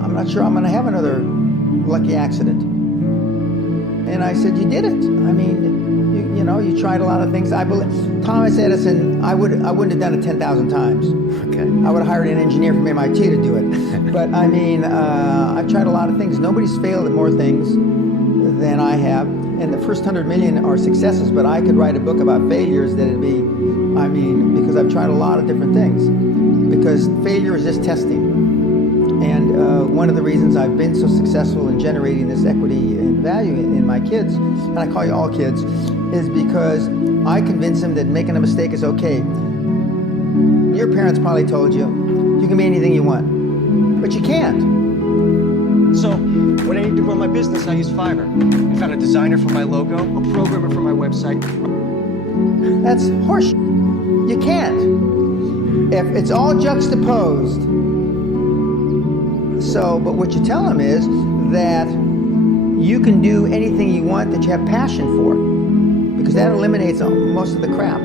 I'm not sure I'm going to have another lucky accident. And I said, you did it. I mean, you tried a lot of things. I believe Thomas Edison, I wouldn't have done it 10,000 times. Okay. I would have hired an engineer from MIT to do it. But I mean, I've tried a lot of things. Nobody's failed at more things than I have, and the first 100 million are successes, but I could write a book about failures that'd be, because I've tried a lot of different things, because failure is just testing. And one of the reasons I've been so successful in generating this equity and value in my kids, and I call you all kids, is because I convince them that making a mistake is okay. Your parents probably told you can be anything you want, but you can't. So, when I need to run my business, I use Fiverr. I found a designer for my logo, a programmer for my website. That's horseshit. You can't. If it's all juxtaposed. So, but what you tell them is that you can do anything you want that you have passion for, because that eliminates most of the crap.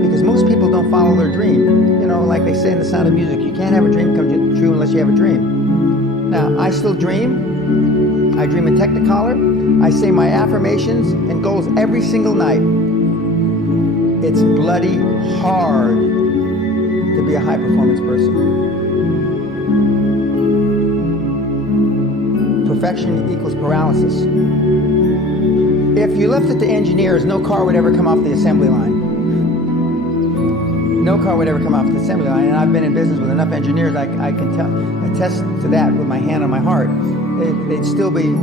Because most people don't follow their dream. Like they say in The Sound of Music, you can't have a dream come true unless you have a dream. Now, I still dream. I dream in Technicolor. I say my affirmations and goals every single night. It's bloody hard to be a high-performance person. Perfection equals paralysis. If you left it to engineers, no car would ever come off the assembly line. No car would ever come off the assembly line, and I've been in business with enough engineers, I can attest to that with my hand on my heart. They'd still be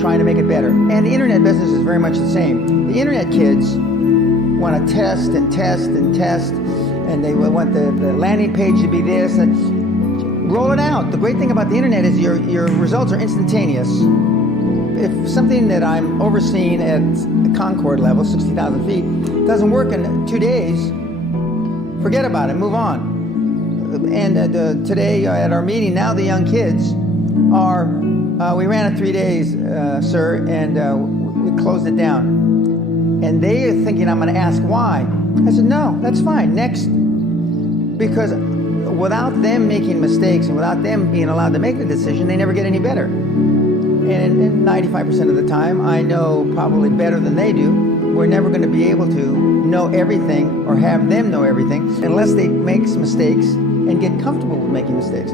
trying to make it better. And the internet business is very much the same. The internet kids want to test and test and test, and they want the landing page to be this. Roll it out. The great thing about the internet is your results are instantaneous. If something that I'm overseeing at the Concord level, 60,000 feet, doesn't work in 2 days, forget about it, move on. And today at our meeting, now the young kids are We ran it 3 days, sir, and we closed it down. And they are thinking I'm going to ask why. I said, no, that's fine. Next. Because without them making mistakes and without them being allowed to make the decision, they never get any better. And 95% of the time, I know probably better than they do. We're never going to be able to know everything or have them know everything unless they make mistakes and get comfortable with making mistakes.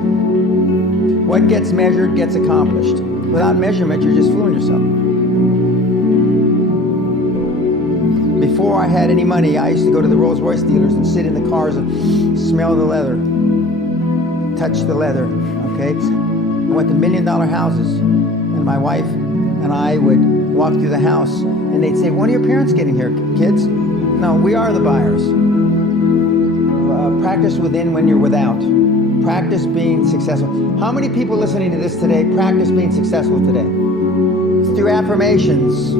What gets measured gets accomplished. Without measurement, you're just fooling yourself. Before I had any money, I used to go to the Rolls-Royce dealers and sit in the cars and smell the leather, touch the leather, okay? I went to $1 million houses, and my wife and I would walk through the house, and they'd say, when are your parents getting here, kids? No, we are the buyers. Practice within when you're without. Practice being successful. How many people listening to this today practice being successful today? Through affirmations,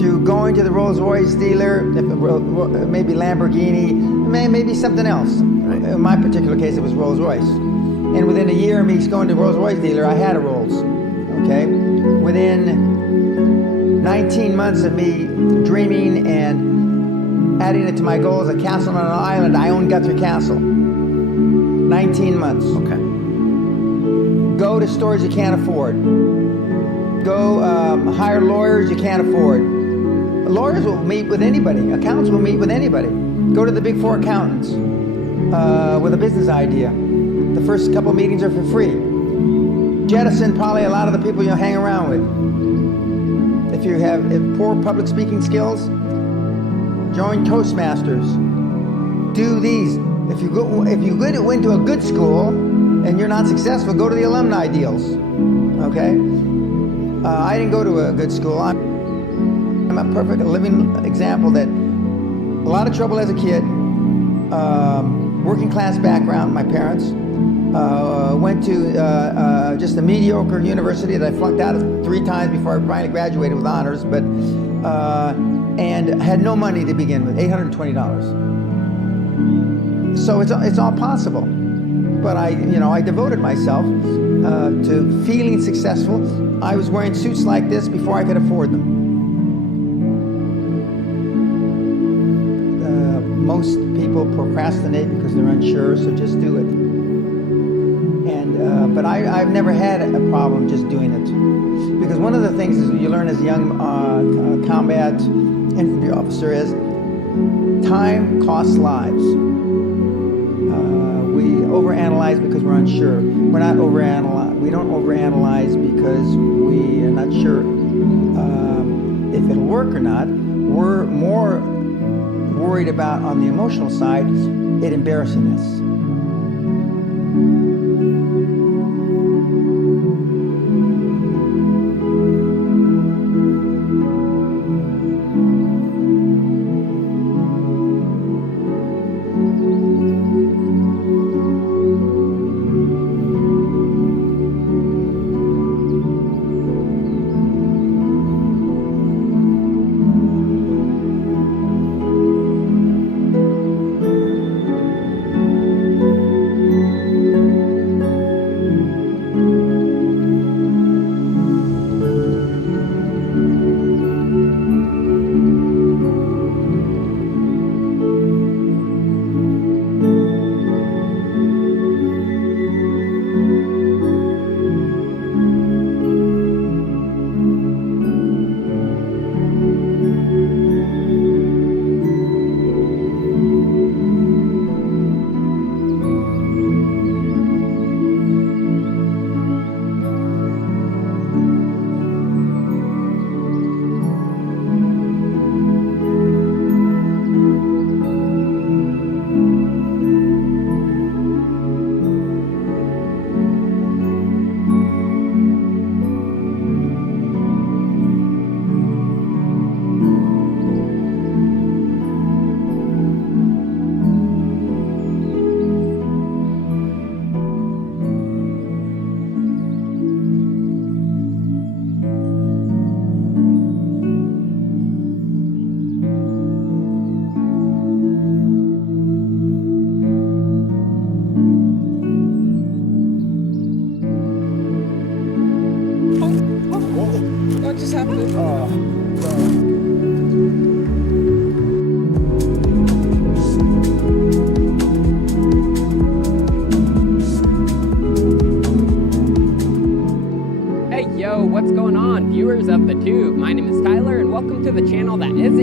through going to the Rolls-Royce dealer, maybe Lamborghini, maybe something else. In my particular case, it was Rolls-Royce. And within a year of me going to the Rolls-Royce dealer, I had a Rolls, okay? Within 19 months of me dreaming and adding it to my goals, a castle on an island, I own Guthrie Castle. 19 months. Okay. Go to stores you can't afford. Go hire lawyers you can't afford. Lawyers will meet with anybody. Accountants will meet with anybody. Go to the big 4 accountants with a business idea. The first couple meetings are for free. Jettison probably a lot of the people you'll hang around with. If you have poor public speaking skills, join Toastmasters. Do these. If you went to a good school and you're not successful, go to the alumni deals. Okay? I didn't go to a good school. I'm a perfect living example that a lot of trouble as a kid, working class background, my parents, went to just a mediocre university that I flunked out of 3 times before I finally graduated with honors, but and had no money to begin with, $820. So it's all possible. But I devoted myself to feeling successful. I was wearing suits like this before I could afford them. Most people procrastinate because they're unsure, so just do it. And but I've never had a problem just doing it, because one of the things is you learn as a young combat infantry officer is time costs lives. We overanalyze because we're unsure. We don't overanalyze because we are not sure if it'll work or not. We're more worried about, on the emotional side, it embarrassing us.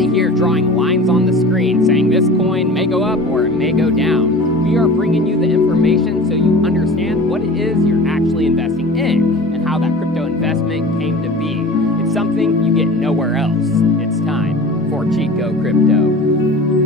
isn't here drawing lines on the screen saying this coin may go up or it may go down. We are bringing you the information so you understand what it is you're actually investing in and how that crypto investment came to be. It's something you get nowhere else. It's time for Chico Crypto.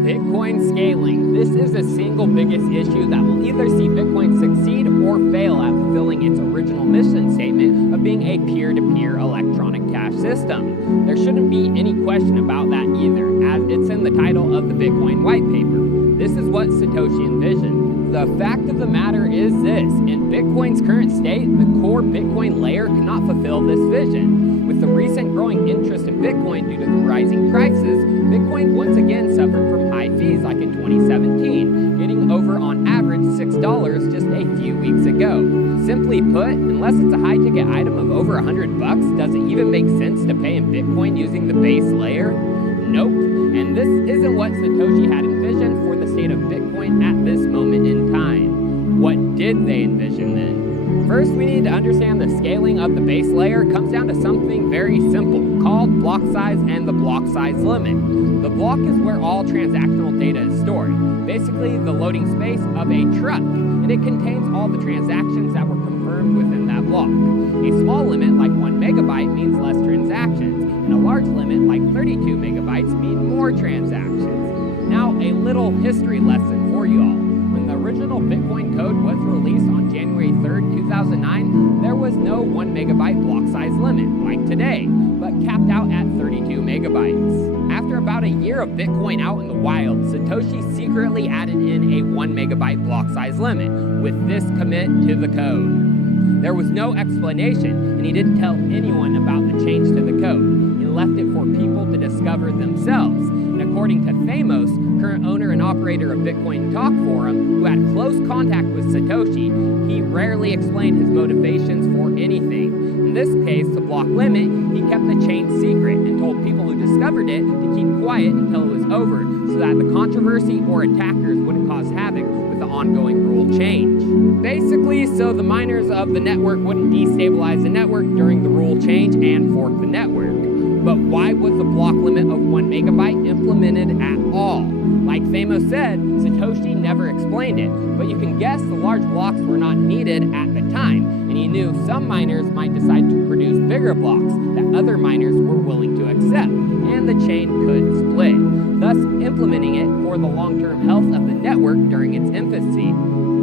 Bitcoin scaling. This is the single biggest issue that will either see Bitcoin succeed or fail at fulfilling its original mission statement of being a peer-to-peer electronic cash system. There shouldn't be any question about that either, as it's in the title of the Bitcoin white paper. This is what Satoshi envisioned. The fact of the matter is this: in Bitcoin's current state, the core Bitcoin layer cannot fulfill this vision. With the recent growing interest in Bitcoin due to the rising prices, Bitcoin once again suffered from high fees like in 2017, getting over on average $6 just a few weeks ago. Simply put, unless it's a high-ticket item of over $100, does it even make sense to pay in Bitcoin using the base layer? Nope. And this isn't what Satoshi had envisioned for the state of Bitcoin at this moment in time. What did they envision then? First, we need to understand the scaling of the base layer comes down to something very simple called block size and the block size limit. The block is where all transactional data is stored, basically the loading space of a truck, and it contains all the transactions that were confirmed within that block. A small limit like 1 megabyte means less transactions, and a large limit like 32 megabytes mean more transactions. Now, a little history lesson for you all. When the original Bitcoin code was released on January 3rd, 2009, there was no 1 megabyte block size limit like today, but capped out at 32 megabytes. After about a year of Bitcoin out in the wild, Satoshi secretly added in a 1 megabyte block size limit with this commit to the code. There was no explanation, and he didn't tell anyone about the change to the code. He left it for people to discover themselves. And according to Thamos, current owner and operator of Bitcoin Talk Forum, who had close contact with Satoshi, he rarely explained his motivations for anything. In this case, the block limit, he kept the chain secret and told people who discovered it to keep quiet until it was over so that the controversy or attackers wouldn't cause havoc with the ongoing rule change. Basically, so the miners of the network wouldn't destabilize the network during the rule change and fork the network. But why was the block limit of 1 megabyte implemented at all? Like Thamos said, Satoshi never explained it, but you can guess the large blocks were not needed at the time, and he knew some miners might decide to produce bigger blocks that other miners were willing to accept, and the chain could split, thus implementing it for the long-term health of the network during its infancy.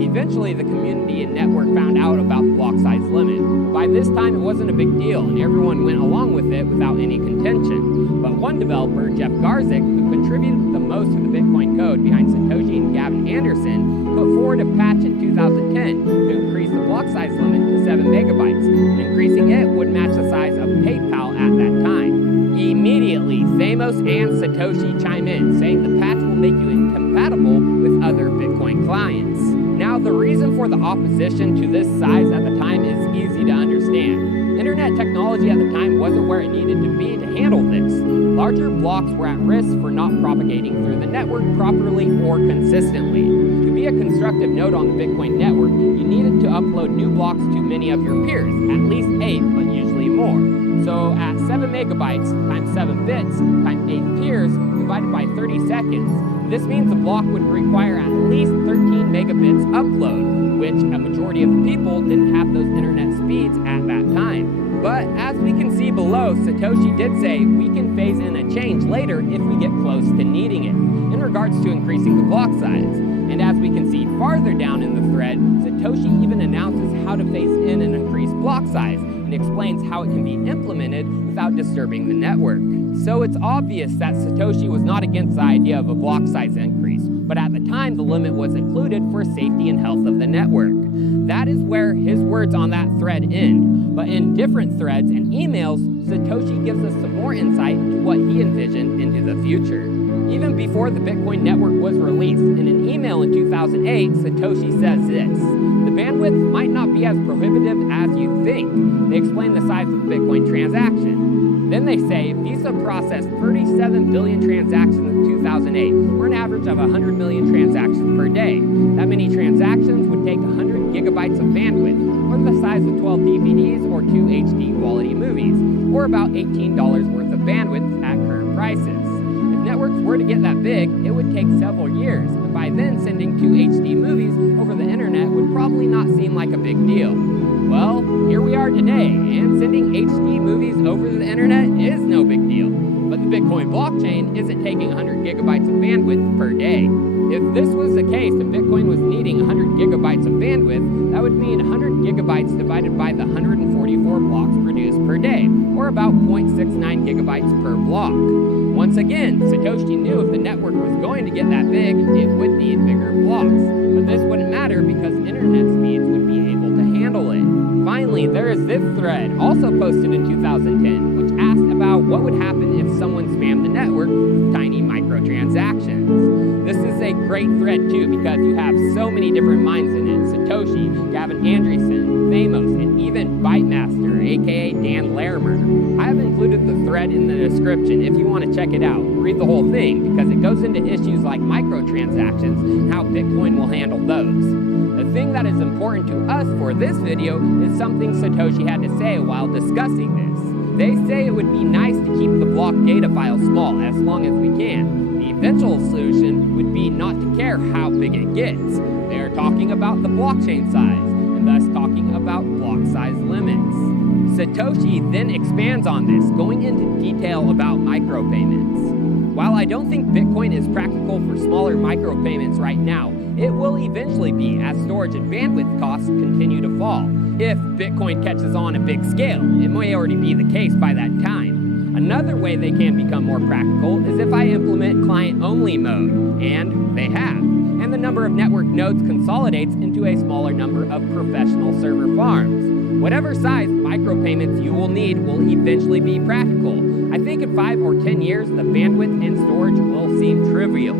Eventually, the community and network found out about the block size limit. By this time, it wasn't a big deal, and everyone went along with it without any contention. But one developer, Jeff Garzik, who contributed the most to the Bitcoin code behind Satoshi and Gavin Anderson, put forward a patch in 2010 to increase the block size limit to 7 megabytes, and increasing it would match the size of PayPal at that time. Immediately, Thamos and Satoshi chime in, saying the patch will make you incompatible with other Bitcoin clients. Now, the reason for the opposition to this size at the time is easy to understand. Internet technology at the time wasn't where it needed to be to handle this. Larger blocks were at risk for not propagating through the network properly or consistently. To be a constructive node on the Bitcoin network, you needed to upload new blocks to many of your peers, at least 8, but usually more. So at 7 megabytes times 7 bits times 8 peers divided by 30 seconds, this means the block would require at least 13 megabits upload, which a majority of the people didn't have those internet speeds at that time. But as we can see below, Satoshi did say we can phase in a change later if we get close to needing it, in regards to increasing the block size. And as we can see farther down in the thread, Satoshi even announces how to phase in an increased block size and explains how it can be implemented without disturbing the network. So it's obvious that Satoshi was not against the idea of a block size increase, but at the time the limit was included for safety and health of the network. That is where his words on that thread end, but in different threads and emails, Satoshi gives us some more insight into what he envisioned into the future. Even before the Bitcoin network was released, in an email in 2008, Satoshi says this: the bandwidth might not be as prohibitive as you think. They explain the size of the Bitcoin transaction. Then they say Visa processed 37 billion transactions in 2008, or an average of 100 million transactions per day. That many transactions would take 100 gigabytes of bandwidth, or the size of 12 DVDs or 2 HD quality movies, or about $18 worth of bandwidth at current prices. If networks were to get that big, it would take several years, and by then sending 2 HD movies over the internet would probably not seem like a big deal. Well, here we are today, and sending HD movies over the internet is no big deal. But the Bitcoin blockchain isn't taking 100 gigabytes of bandwidth per day. If this was the case, if Bitcoin was needing 100 gigabytes of bandwidth, that would mean 100 gigabytes divided by the 144 blocks produced per day, or about 0.69 gigabytes per block. Once again, Satoshi knew if the network was going to get that big, it would need bigger blocks. But this wouldn't matter because internet speeds would be able to handle it. Finally, there is this thread, also posted in 2010, which asked about what would happen if someone spammed the network with tiny microtransactions. This is a great thread too because you have so many different minds in it. Satoshi, Gavin Andresen, Thamos, and even Bytemaster, aka Dan Larimer. I have included the thread in the description if you want to check it out. Read the whole thing because it goes into issues like microtransactions and how Bitcoin will handle those. The thing that is important to us for this video is something Satoshi had to say while discussing this. They say it would be nice to keep the block data file small as long as we can. The eventual solution would be not to care how big it gets. They are talking about the blockchain size, and thus talking about block size limits. Satoshi then expands on this, going into detail about micropayments. While I don't think Bitcoin is practical for smaller micropayments right now, it will eventually be as storage and bandwidth costs continue to fall. If Bitcoin catches on a big scale, it may already be the case by that time. Another way they can become more practical is if I implement client-only mode, and they have, and the number of network nodes consolidates into a smaller number of professional server farms. Whatever size micropayments you will need will eventually be practical. I think in 5 or 10 years, the bandwidth and storage will seem trivial.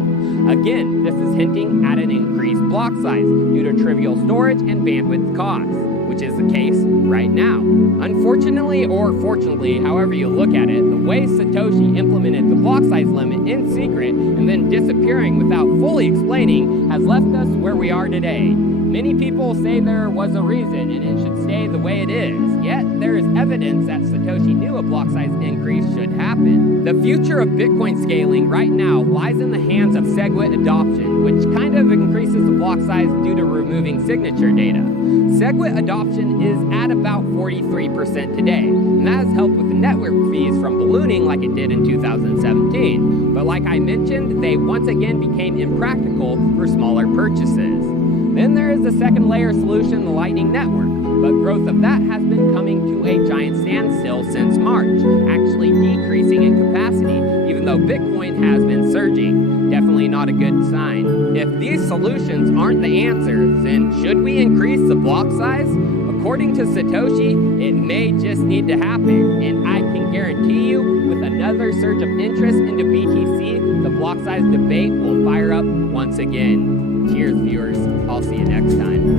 Again, this is hinting at an increased block size due to trivial storage and bandwidth costs, which is the case right now. Unfortunately, or fortunately, however you look at it, the way Satoshi implemented the block size limit in secret and then disappearing without fully explaining has left us where we are today. Many people say there was a reason and it should stay the way it is, yet there is evidence that Satoshi knew a block size increase should happen. The future of Bitcoin scaling right now lies in the hands of SegWit adoption, which kind of increases the block size due to removing signature data. SegWit adoption is at about 43% today, and that has helped with the network fees from ballooning like it did in 2017. But like I mentioned, they once again became impractical for smaller purchases. Then there is the second layer solution, the Lightning Network, but growth of that has been coming to a giant standstill since March, actually decreasing in capacity, even though Bitcoin has been surging. Definitely not a good sign. If these solutions aren't the answer, then should we increase the block size? According to Satoshi, it may just need to happen, and I can guarantee you, with another surge of interest into BTC, the block size debate will fire up once again. Cheers, viewers. I'll see you next time.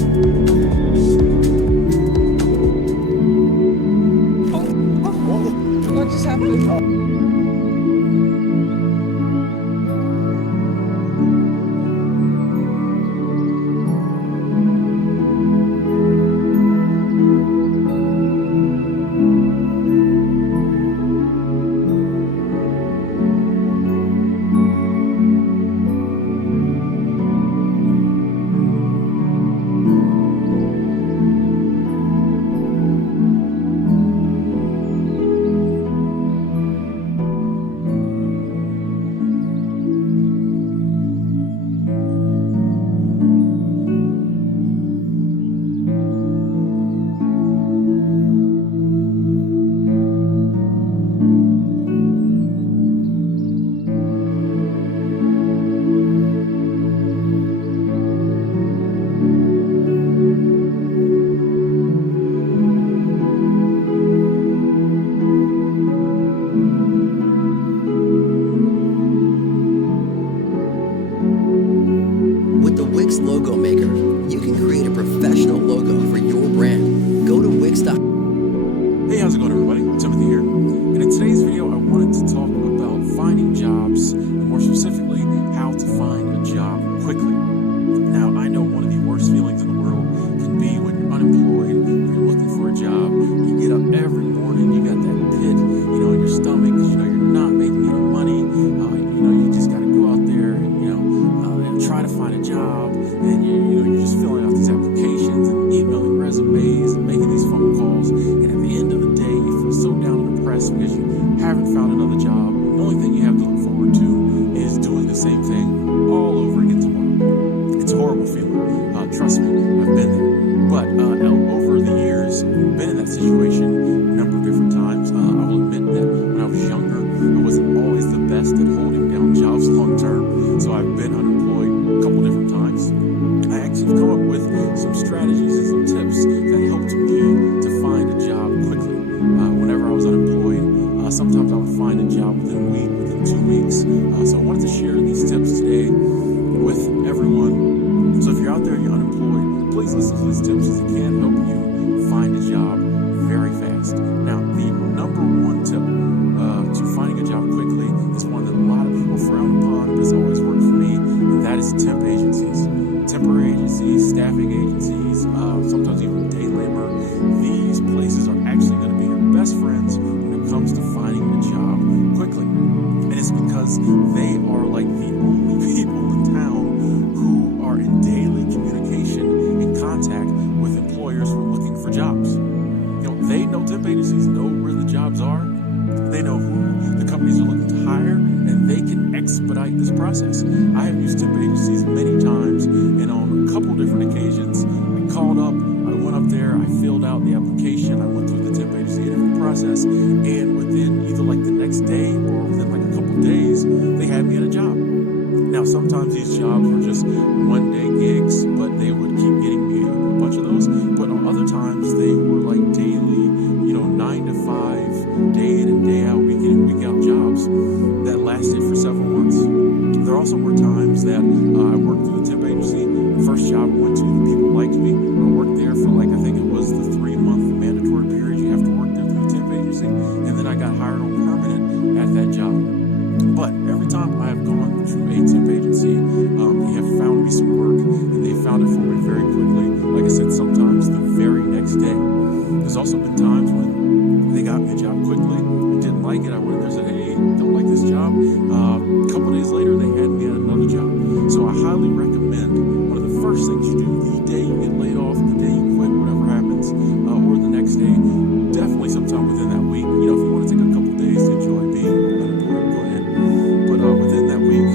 What just happened? the same thing all over again tomorrow. It's a horrible feeling. Trust me, I've been there. But over the years, I've been in that situation a number of different times. I will admit that when I was younger, I wasn't always the best at holding down jobs long term. So I've been unemployed a couple different times. I actually have come up with some strategies and some tips that helped me to find a job quickly. Whenever I was unemployed, sometimes I would find a job within a week, within 2 weeks. So I wanted to share these tips today with everyone. So if you're out there and you're unemployed, please listen to these tips as it can help you find a job very fast. Now, the number one tip to finding a job quickly is one that a lot of people frown upon, but it's always worked for me, and that is temp agencies. Temporary agencies, staffing agencies, sometimes even day labor. These places are actually going to be your best friends when it comes to finding a job quickly. And it's because they are like the only people in town who are in daily communication and contact with employers who are looking for jobs. They know temp agencies know where the jobs are. They know who the companies are looking to hire, and they can expedite this process. I have used temp agencies many times, and on a couple different occasions, I called up, I went up there, I filled out the application, I went through the temp agency interview process, and within either like the next day or within like a couple days, they had me in a job. Now, sometimes these jobs were just one-day gigs, but they would keep getting me a bunch of those. But on other times, they were like daily, 9 to 5, day in and day out, week in and week out jobs that lasted for several months. There also were times that I worked through the temp agency. The first job I went to, the people liked me. I worked there for I think it was the 3-month mandatory period you have to work there through the temp agency. And then I got hired on permanent at that job. But every time I have gone to a temp agency, they have found me some work, and they found it for me very quickly. Like I said, sometimes the very next day. There's also been times when they got me a job quickly. I didn't like it. I went in there and said, hey, don't like this job. A couple days later, they had me at another job. So I highly recommend one of the first things you do the day you get laid off, the day you quit, whatever happens, or the next day, definitely sometime within that week. If you want to take a couple days to enjoy being unemployed, go ahead. But within that week,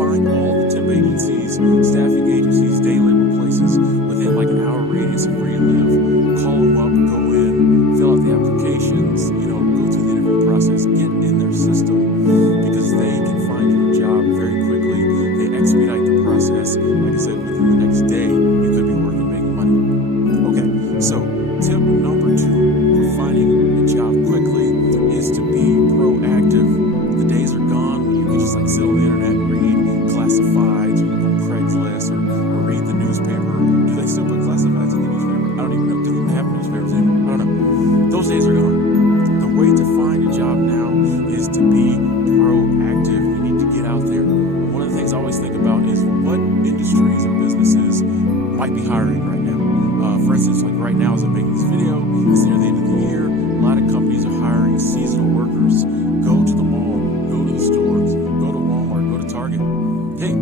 find all the temp agencies, staffing agencies, day labor places within like an hour radius of where you live. Call them up, go in, fill out the applications, go through the interview process, get in their system, because they can find you a job very quickly. They expedite the process. Like I said, within the next day, you could be working, making money. Okay, so tip number 2 for finding a job quickly is to be proactive. The days are gone when you can just sit on the internet and read classifieds, or look on Craigslist, or read the newspaper. Do they still put classifieds in the newspaper? I don't even know. Do they even have newspapers anymore? I don't know. Those days are gone. The way to find a job now is to be proactive. You need to get out there. One of the things I always think about is what industries and businesses might be hiring right now. For instance, like right now as I'm making this video, it's near the end of the year. A lot of companies are hiring seasonal workers. Go to the mall, go to the stores, go to Walmart, go to Target. Hey,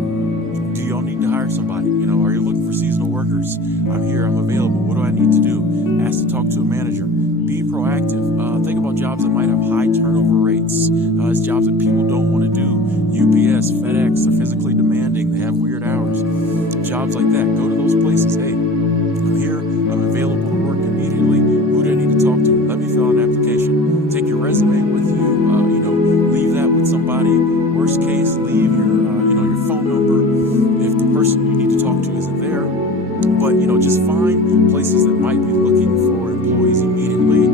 do y'all need to hire somebody? Are you looking for seasonal workers? I'm here, I'm available. What do I need to do? Ask to talk to a manager. Be proactive. Think about jobs that might have high turnover rates. It's jobs that people don't want to do. UPS, FedEx, they're physically demanding. They have weird hours. Jobs like that. Go to those places. Hey, I'm here. I'm available to work immediately. Who do I need to talk to? Let me fill out an application. Take your resume with you. Leave that with somebody. Worst case, leave your phone number if the person you need to talk to isn't there. But just find places that might be looking for employees immediately.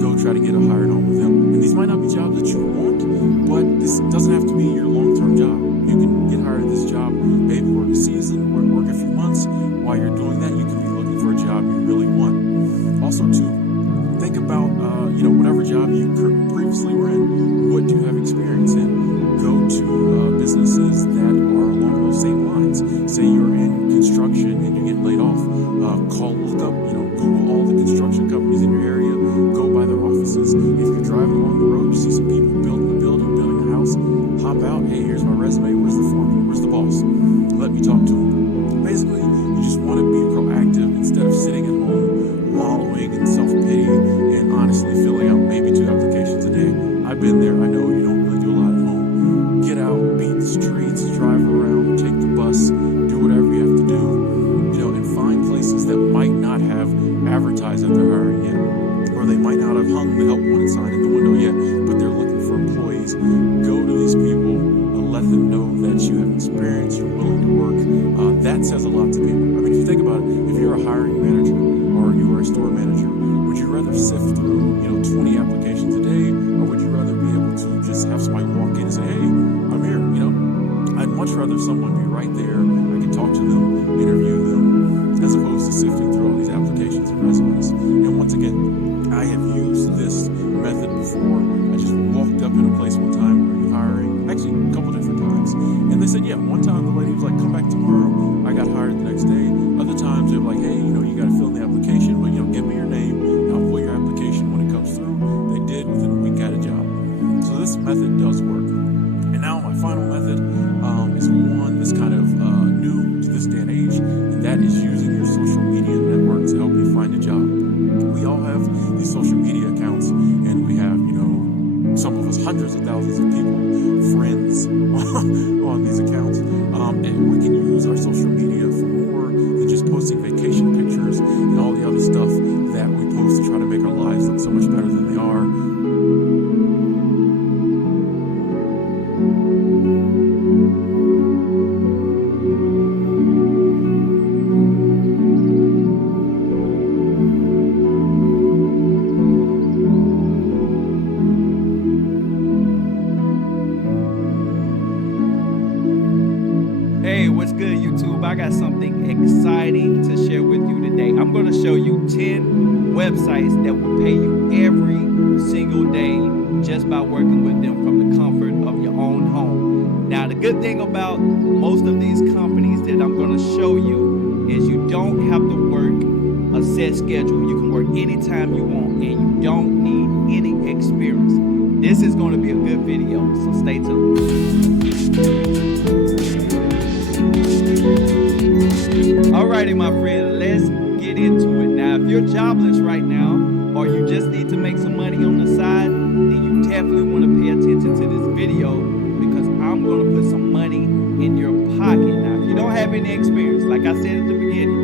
Go try to get hired on with them. And these might not be jobs that you want, but this doesn't have to be your long-term job. You can get hired at this job, maybe work a season, work a few months. While you're doing that, you can be looking for a job you really want. Also, too, think about whatever job you previously were in. What do you have experience in? Go to businesses that are along those same lines. Say you're in construction and you get laid off. Look up, Google all the construction companies in your area. Go by their offices. If you're driving along the road, you see some people building a building, building a house. Hop out. Hey, here's my resume. Where's the foreman? Where's the boss? Let me talk to him. Basically, you just want to be proactive instead of sitting at home wallowing in self-pity and honestly filling out maybe 2 applications a day. I've been there. I know you don't really do a lot at home. Get out, beat the streets, you have experience, you're willing to work. That says a lot to people. I mean, if you think about it, if you're a hiring manager or you are a store manager, would you rather sift through 20 applications a day, or would you rather be able to just have somebody walk in and say, hey, I'm here? I'd much rather someone be right there. I can talk to them, interview them, as opposed to sifting through all these applications and resumes. And once again, I have used this method before. I just walked up in a place one time where you're hiring, actually a couple different times, and they said, yeah, one time the lady was like, come back tomorrow. I got hired the next day. Other times they were like, hey, you got to fill in the application, but give me your name and I'll pull your application when it comes through. They did. Within a week, got a job. So this method does work. And now my final method is one that's kind of new to this day and age, and that is using your social media network to help you find a job. We all have these social media accounts, and we have, some of us hundreds of thousands of people, friends on these accounts, and we can use our social media for more than just posting vacation pictures and all the other stuff that we post to try to make our lives look so much better than they are. Hey, what's good, YouTube? I got something exciting to share with you today. I'm going to show you 10 websites that will pay you every single day just by working with them from the comfort of your own home. Now, the good thing about most of these companies that I'm going to show you is you don't have to work a set schedule. You can work anytime you want, and you don't need any experience. This is going to be a good video, so stay tuned. Alrighty, my friend, let's get into it. Now, if you're jobless right now, or you just need to make some money on the side, then you definitely want to pay attention to this video, because I'm going to put some money in your pocket. Now, if you don't have any experience, like I said at the beginning,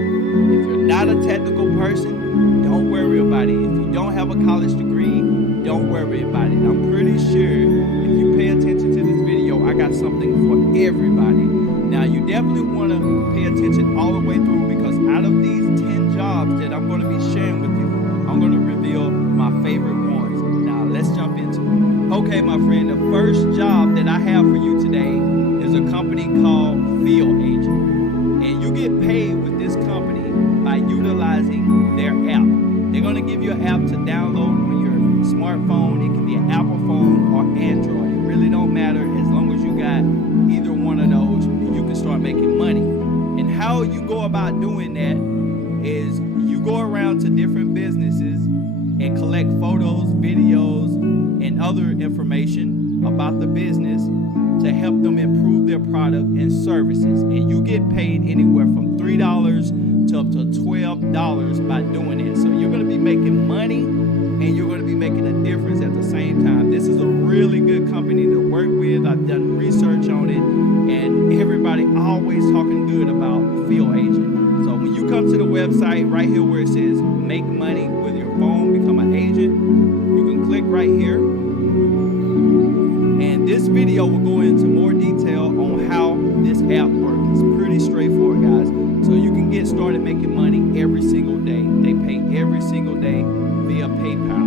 if you're not a technical person, don't worry about it. If you don't have a college degree, don't worry about it. I'm pretty sure if you pay attention to this video, I got something for everybody. Now, you definitely want to pay attention all the way through, because out of these 10 jobs that I'm going to be sharing with you, I'm going to reveal my favorite ones. Now, let's jump into it. Okay, my friend, the first job that I have for you today is a company called Field Agent. And you get paid with this company by utilizing their app. They're going to give you an app to download on your smartphone. It can be an Apple phone or Android. It really don't matter, as long as you got either one of those, you can start making money. And how you go about doing that is you go around to different businesses and collect photos, videos, and other information about the business to help them improve their product and services. And you get paid anywhere from $3 to up to $12 by doing it. So you're going to be making money, and you're going to be making a difference at the same time. This is a really good company to work with. I've done research on it, and everybody always talking good about Field Agent. So when you come to the website right here where it says make money with your phone, become an agent, you can click right here. And this video will go into more detail on how this app works. It's pretty straightforward, guys. So you can get started making money every single day. They pay every single day via PayPal.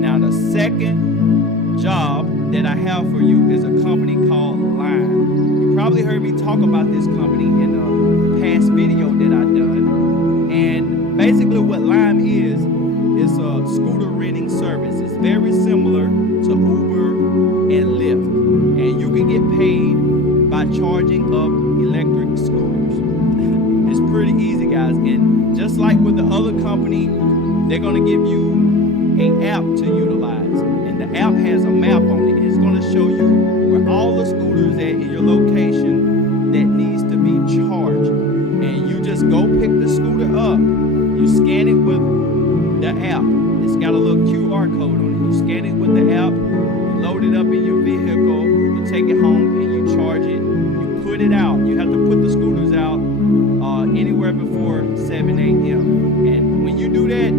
Now, the second job that I have for you is a company called Lime. You probably heard me talk about this company in a past video that I've done. And basically what Lime is a scooter renting service. It's very similar to Uber and Lyft. And you can get paid by charging up electric scooters. It's pretty easy, guys. And just like with the other company, they're going to give you an app to utilize. And the app has a map on it. It's going to show you where all the scooters at in your location that needs to be charged. And you just go pick the scooter up. You scan it with the app. It's got a little QR code on it. You scan it with the app. You load it up in your vehicle. You take it home and you charge it. You put it out. You have to put the scooters out anywhere before 7 a.m. And when you do that,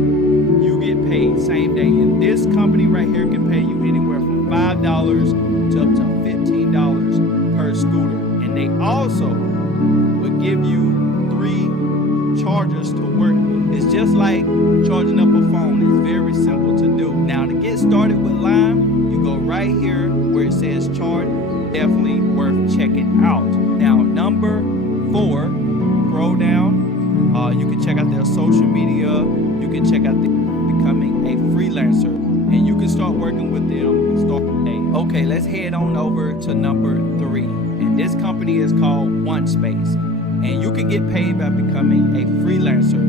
you get paid same day. And this company right here can pay you anywhere from $5 to up to $15 per scooter. And they they also will give you 3 chargers to work with. It's just like charging up a phone. It's very simple to do. Now, to get started with Lime, you go right here where it says charge. Definitely worth checking out. Now, number 4, scroll down. You can check out their social media. You can check out becoming a freelancer, and you can start working with them. Start today. Okay, let's head on over to number 3, and this company is called OneSpace, and you can get paid by becoming a freelancer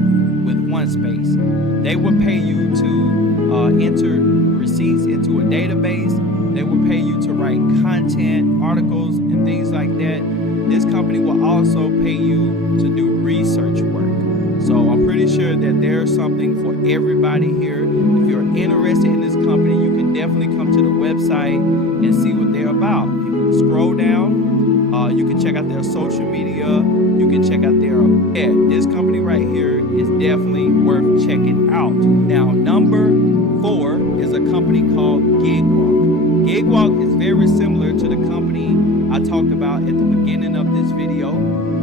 with OneSpace. They will pay you to enter receipts into a database. They will pay you to write content, articles, and things like that. This company will also pay you to do research work. So I'm pretty sure that there's something for everybody here. If you're interested in this company, you can definitely come to the website and see what they're about. You can scroll down. You can check out their social media. You can check out their this company right here is definitely worth checking out. Now, number 4 is a company called GigWalk. GigWalk is very similar to the company I talked about at the beginning of this video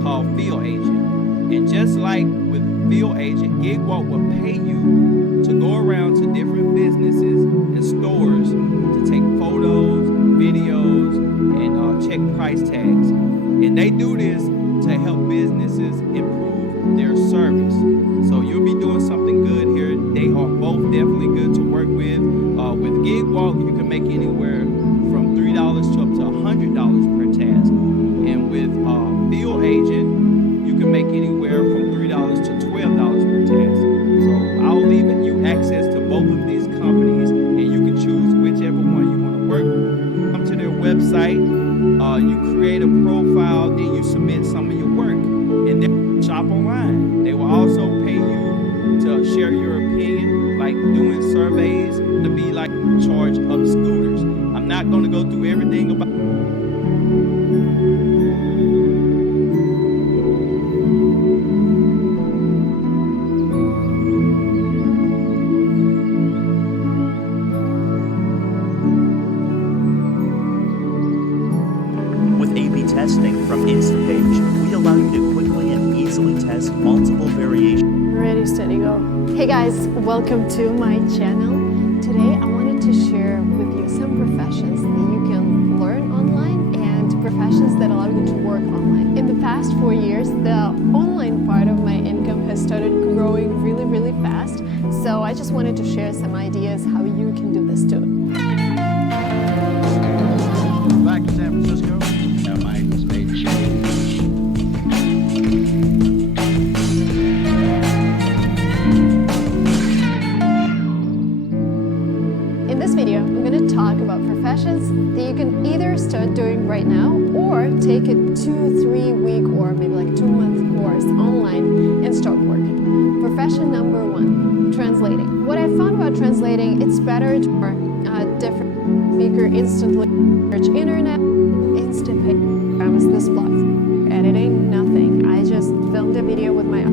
called Field Agent. And just like with Field Agent, GigWalk will pay you to go around to different businesses and stores to take photos, videos, and check price tags. And they do this to help businesses improve their service. So you'll be doing something good here. They are both definitely good to work with. With GigWalk, you can make anywhere from $3 to up to $100 per task. And with Field Agent, you can make anywhere from $3 to $12 per task. So I'll leave you access to both of these companies, and you can choose whichever one you want to work with. Come to their website, you create a profile, then you submit some of your work, and then shop online. They will also pay you to share your opinion, like doing surveys, to be like in charge of scooters. I'm not going to go through everything about testing from InstaPage, we allow you to quickly and easily test multiple variations. Ready, steady, go. Hey guys, welcome to my channel. Today I wanted to share with you some professions that you can learn online and professions that allow you to work online. In the past 4 years, the online part of my income has started growing really fast. So I just wanted to share some ideas how you can do this too. Back to San Francisco. In this video, I'm going to talk about professions that you can either start doing right now or take a 2-3 week or maybe like 2-month course online and start working. Profession number 1, translating. What I found about translating, it's better to different speaker instantly search internet, instant pay. This blog. Editing, nothing. I just filmed a video with my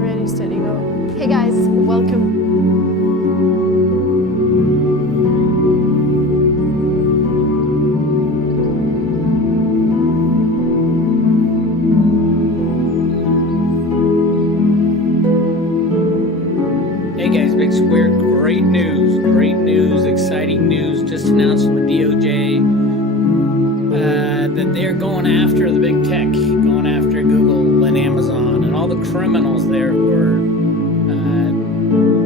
Ready, steady, go. Hey guys, welcome. Hey guys, Big Square, great news, exciting news just announced from the DOJ that they're going after the big tech, going after Google and Amazon and all the criminals there who are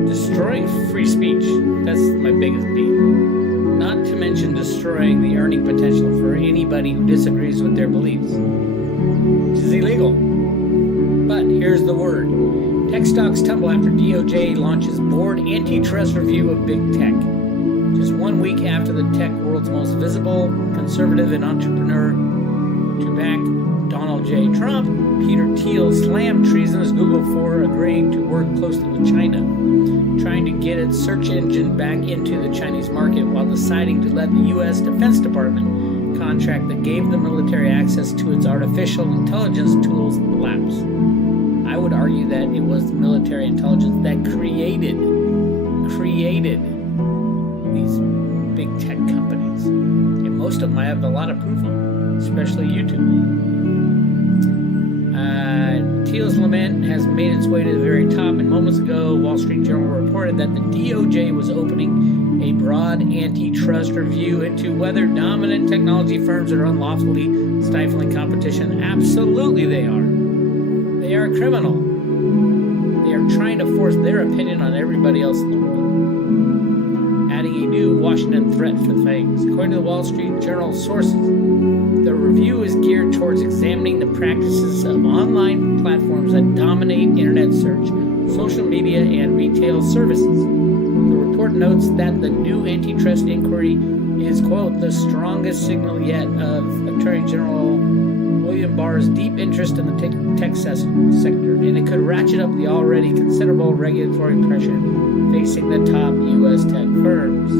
destroying free speech. That's my biggest beef. Not to mention destroying the earning potential for anybody who disagrees with their beliefs, which is illegal. But here's the word. Tech stocks tumble after DOJ launches board antitrust review of big tech. Just 1 week after the tech world's most visible, conservative, and entrepreneur to back Donald J. Trump Peter Thiel slammed treasonous Google for agreeing to work closely with China, trying to get its search engine back into the Chinese market while deciding to let the U.S. Defense Department contract that gave the military access to its artificial intelligence tools lapse. I would argue that it was the military intelligence that created these big tech companies. And most of them I have a lot of proof on, especially YouTube. Thiel's lament has made its way to the very top, and moments ago, Wall Street Journal reported that the DOJ was opening a broad antitrust review into whether dominant technology firms are unlawfully stifling competition. Absolutely they are. They are criminal. They are trying to force their opinion on everybody else in the world, adding a new Washington threat for things. According to the Wall Street Journal sources, the review is geared towards examining the practices of online platforms that dominate internet search, social media, and retail services. The report notes that the new antitrust inquiry is, quote, the strongest signal yet of Attorney General William Barr's deep interest in the tech sector, and it could ratchet up the already considerable regulatory pressure facing the top U.S. tech firms.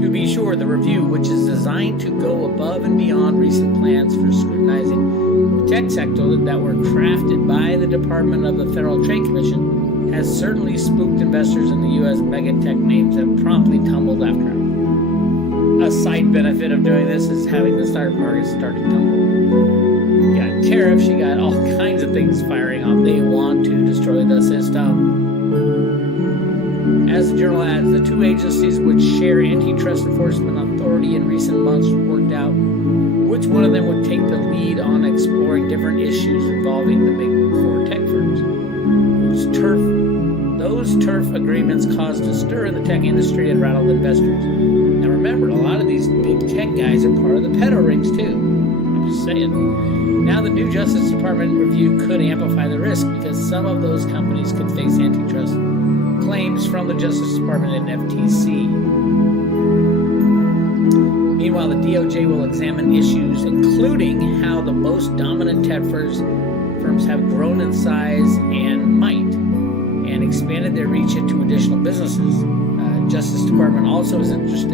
To be sure, the review, which is designed to go above and beyond recent plans for scrutinizing the tech sector that were crafted by the Department of the Federal Trade Commission, has certainly spooked investors in the U.S. mega-tech names that promptly tumbled after them. A side benefit of doing this is having the stock market start to tumble. You got tariffs, you got all kinds of things firing off. They want to destroy the system. As the journal adds, the two agencies which share antitrust enforcement authority in recent months worked out which one of them would take the lead on exploring different issues involving the big four tech firms. Those turf agreements caused a stir in the tech industry and rattled investors. Now remember, a lot of these big tech guys are part of the pedo rings too. I'm just saying. Now the new Justice Department review could amplify the risk because some of those companies could face antitrust claims from the Justice Department and FTC. Meanwhile, the DOJ will examine issues including how the most dominant tech firms have grown in size and might and expanded their reach into additional businesses. Justice Department also is interested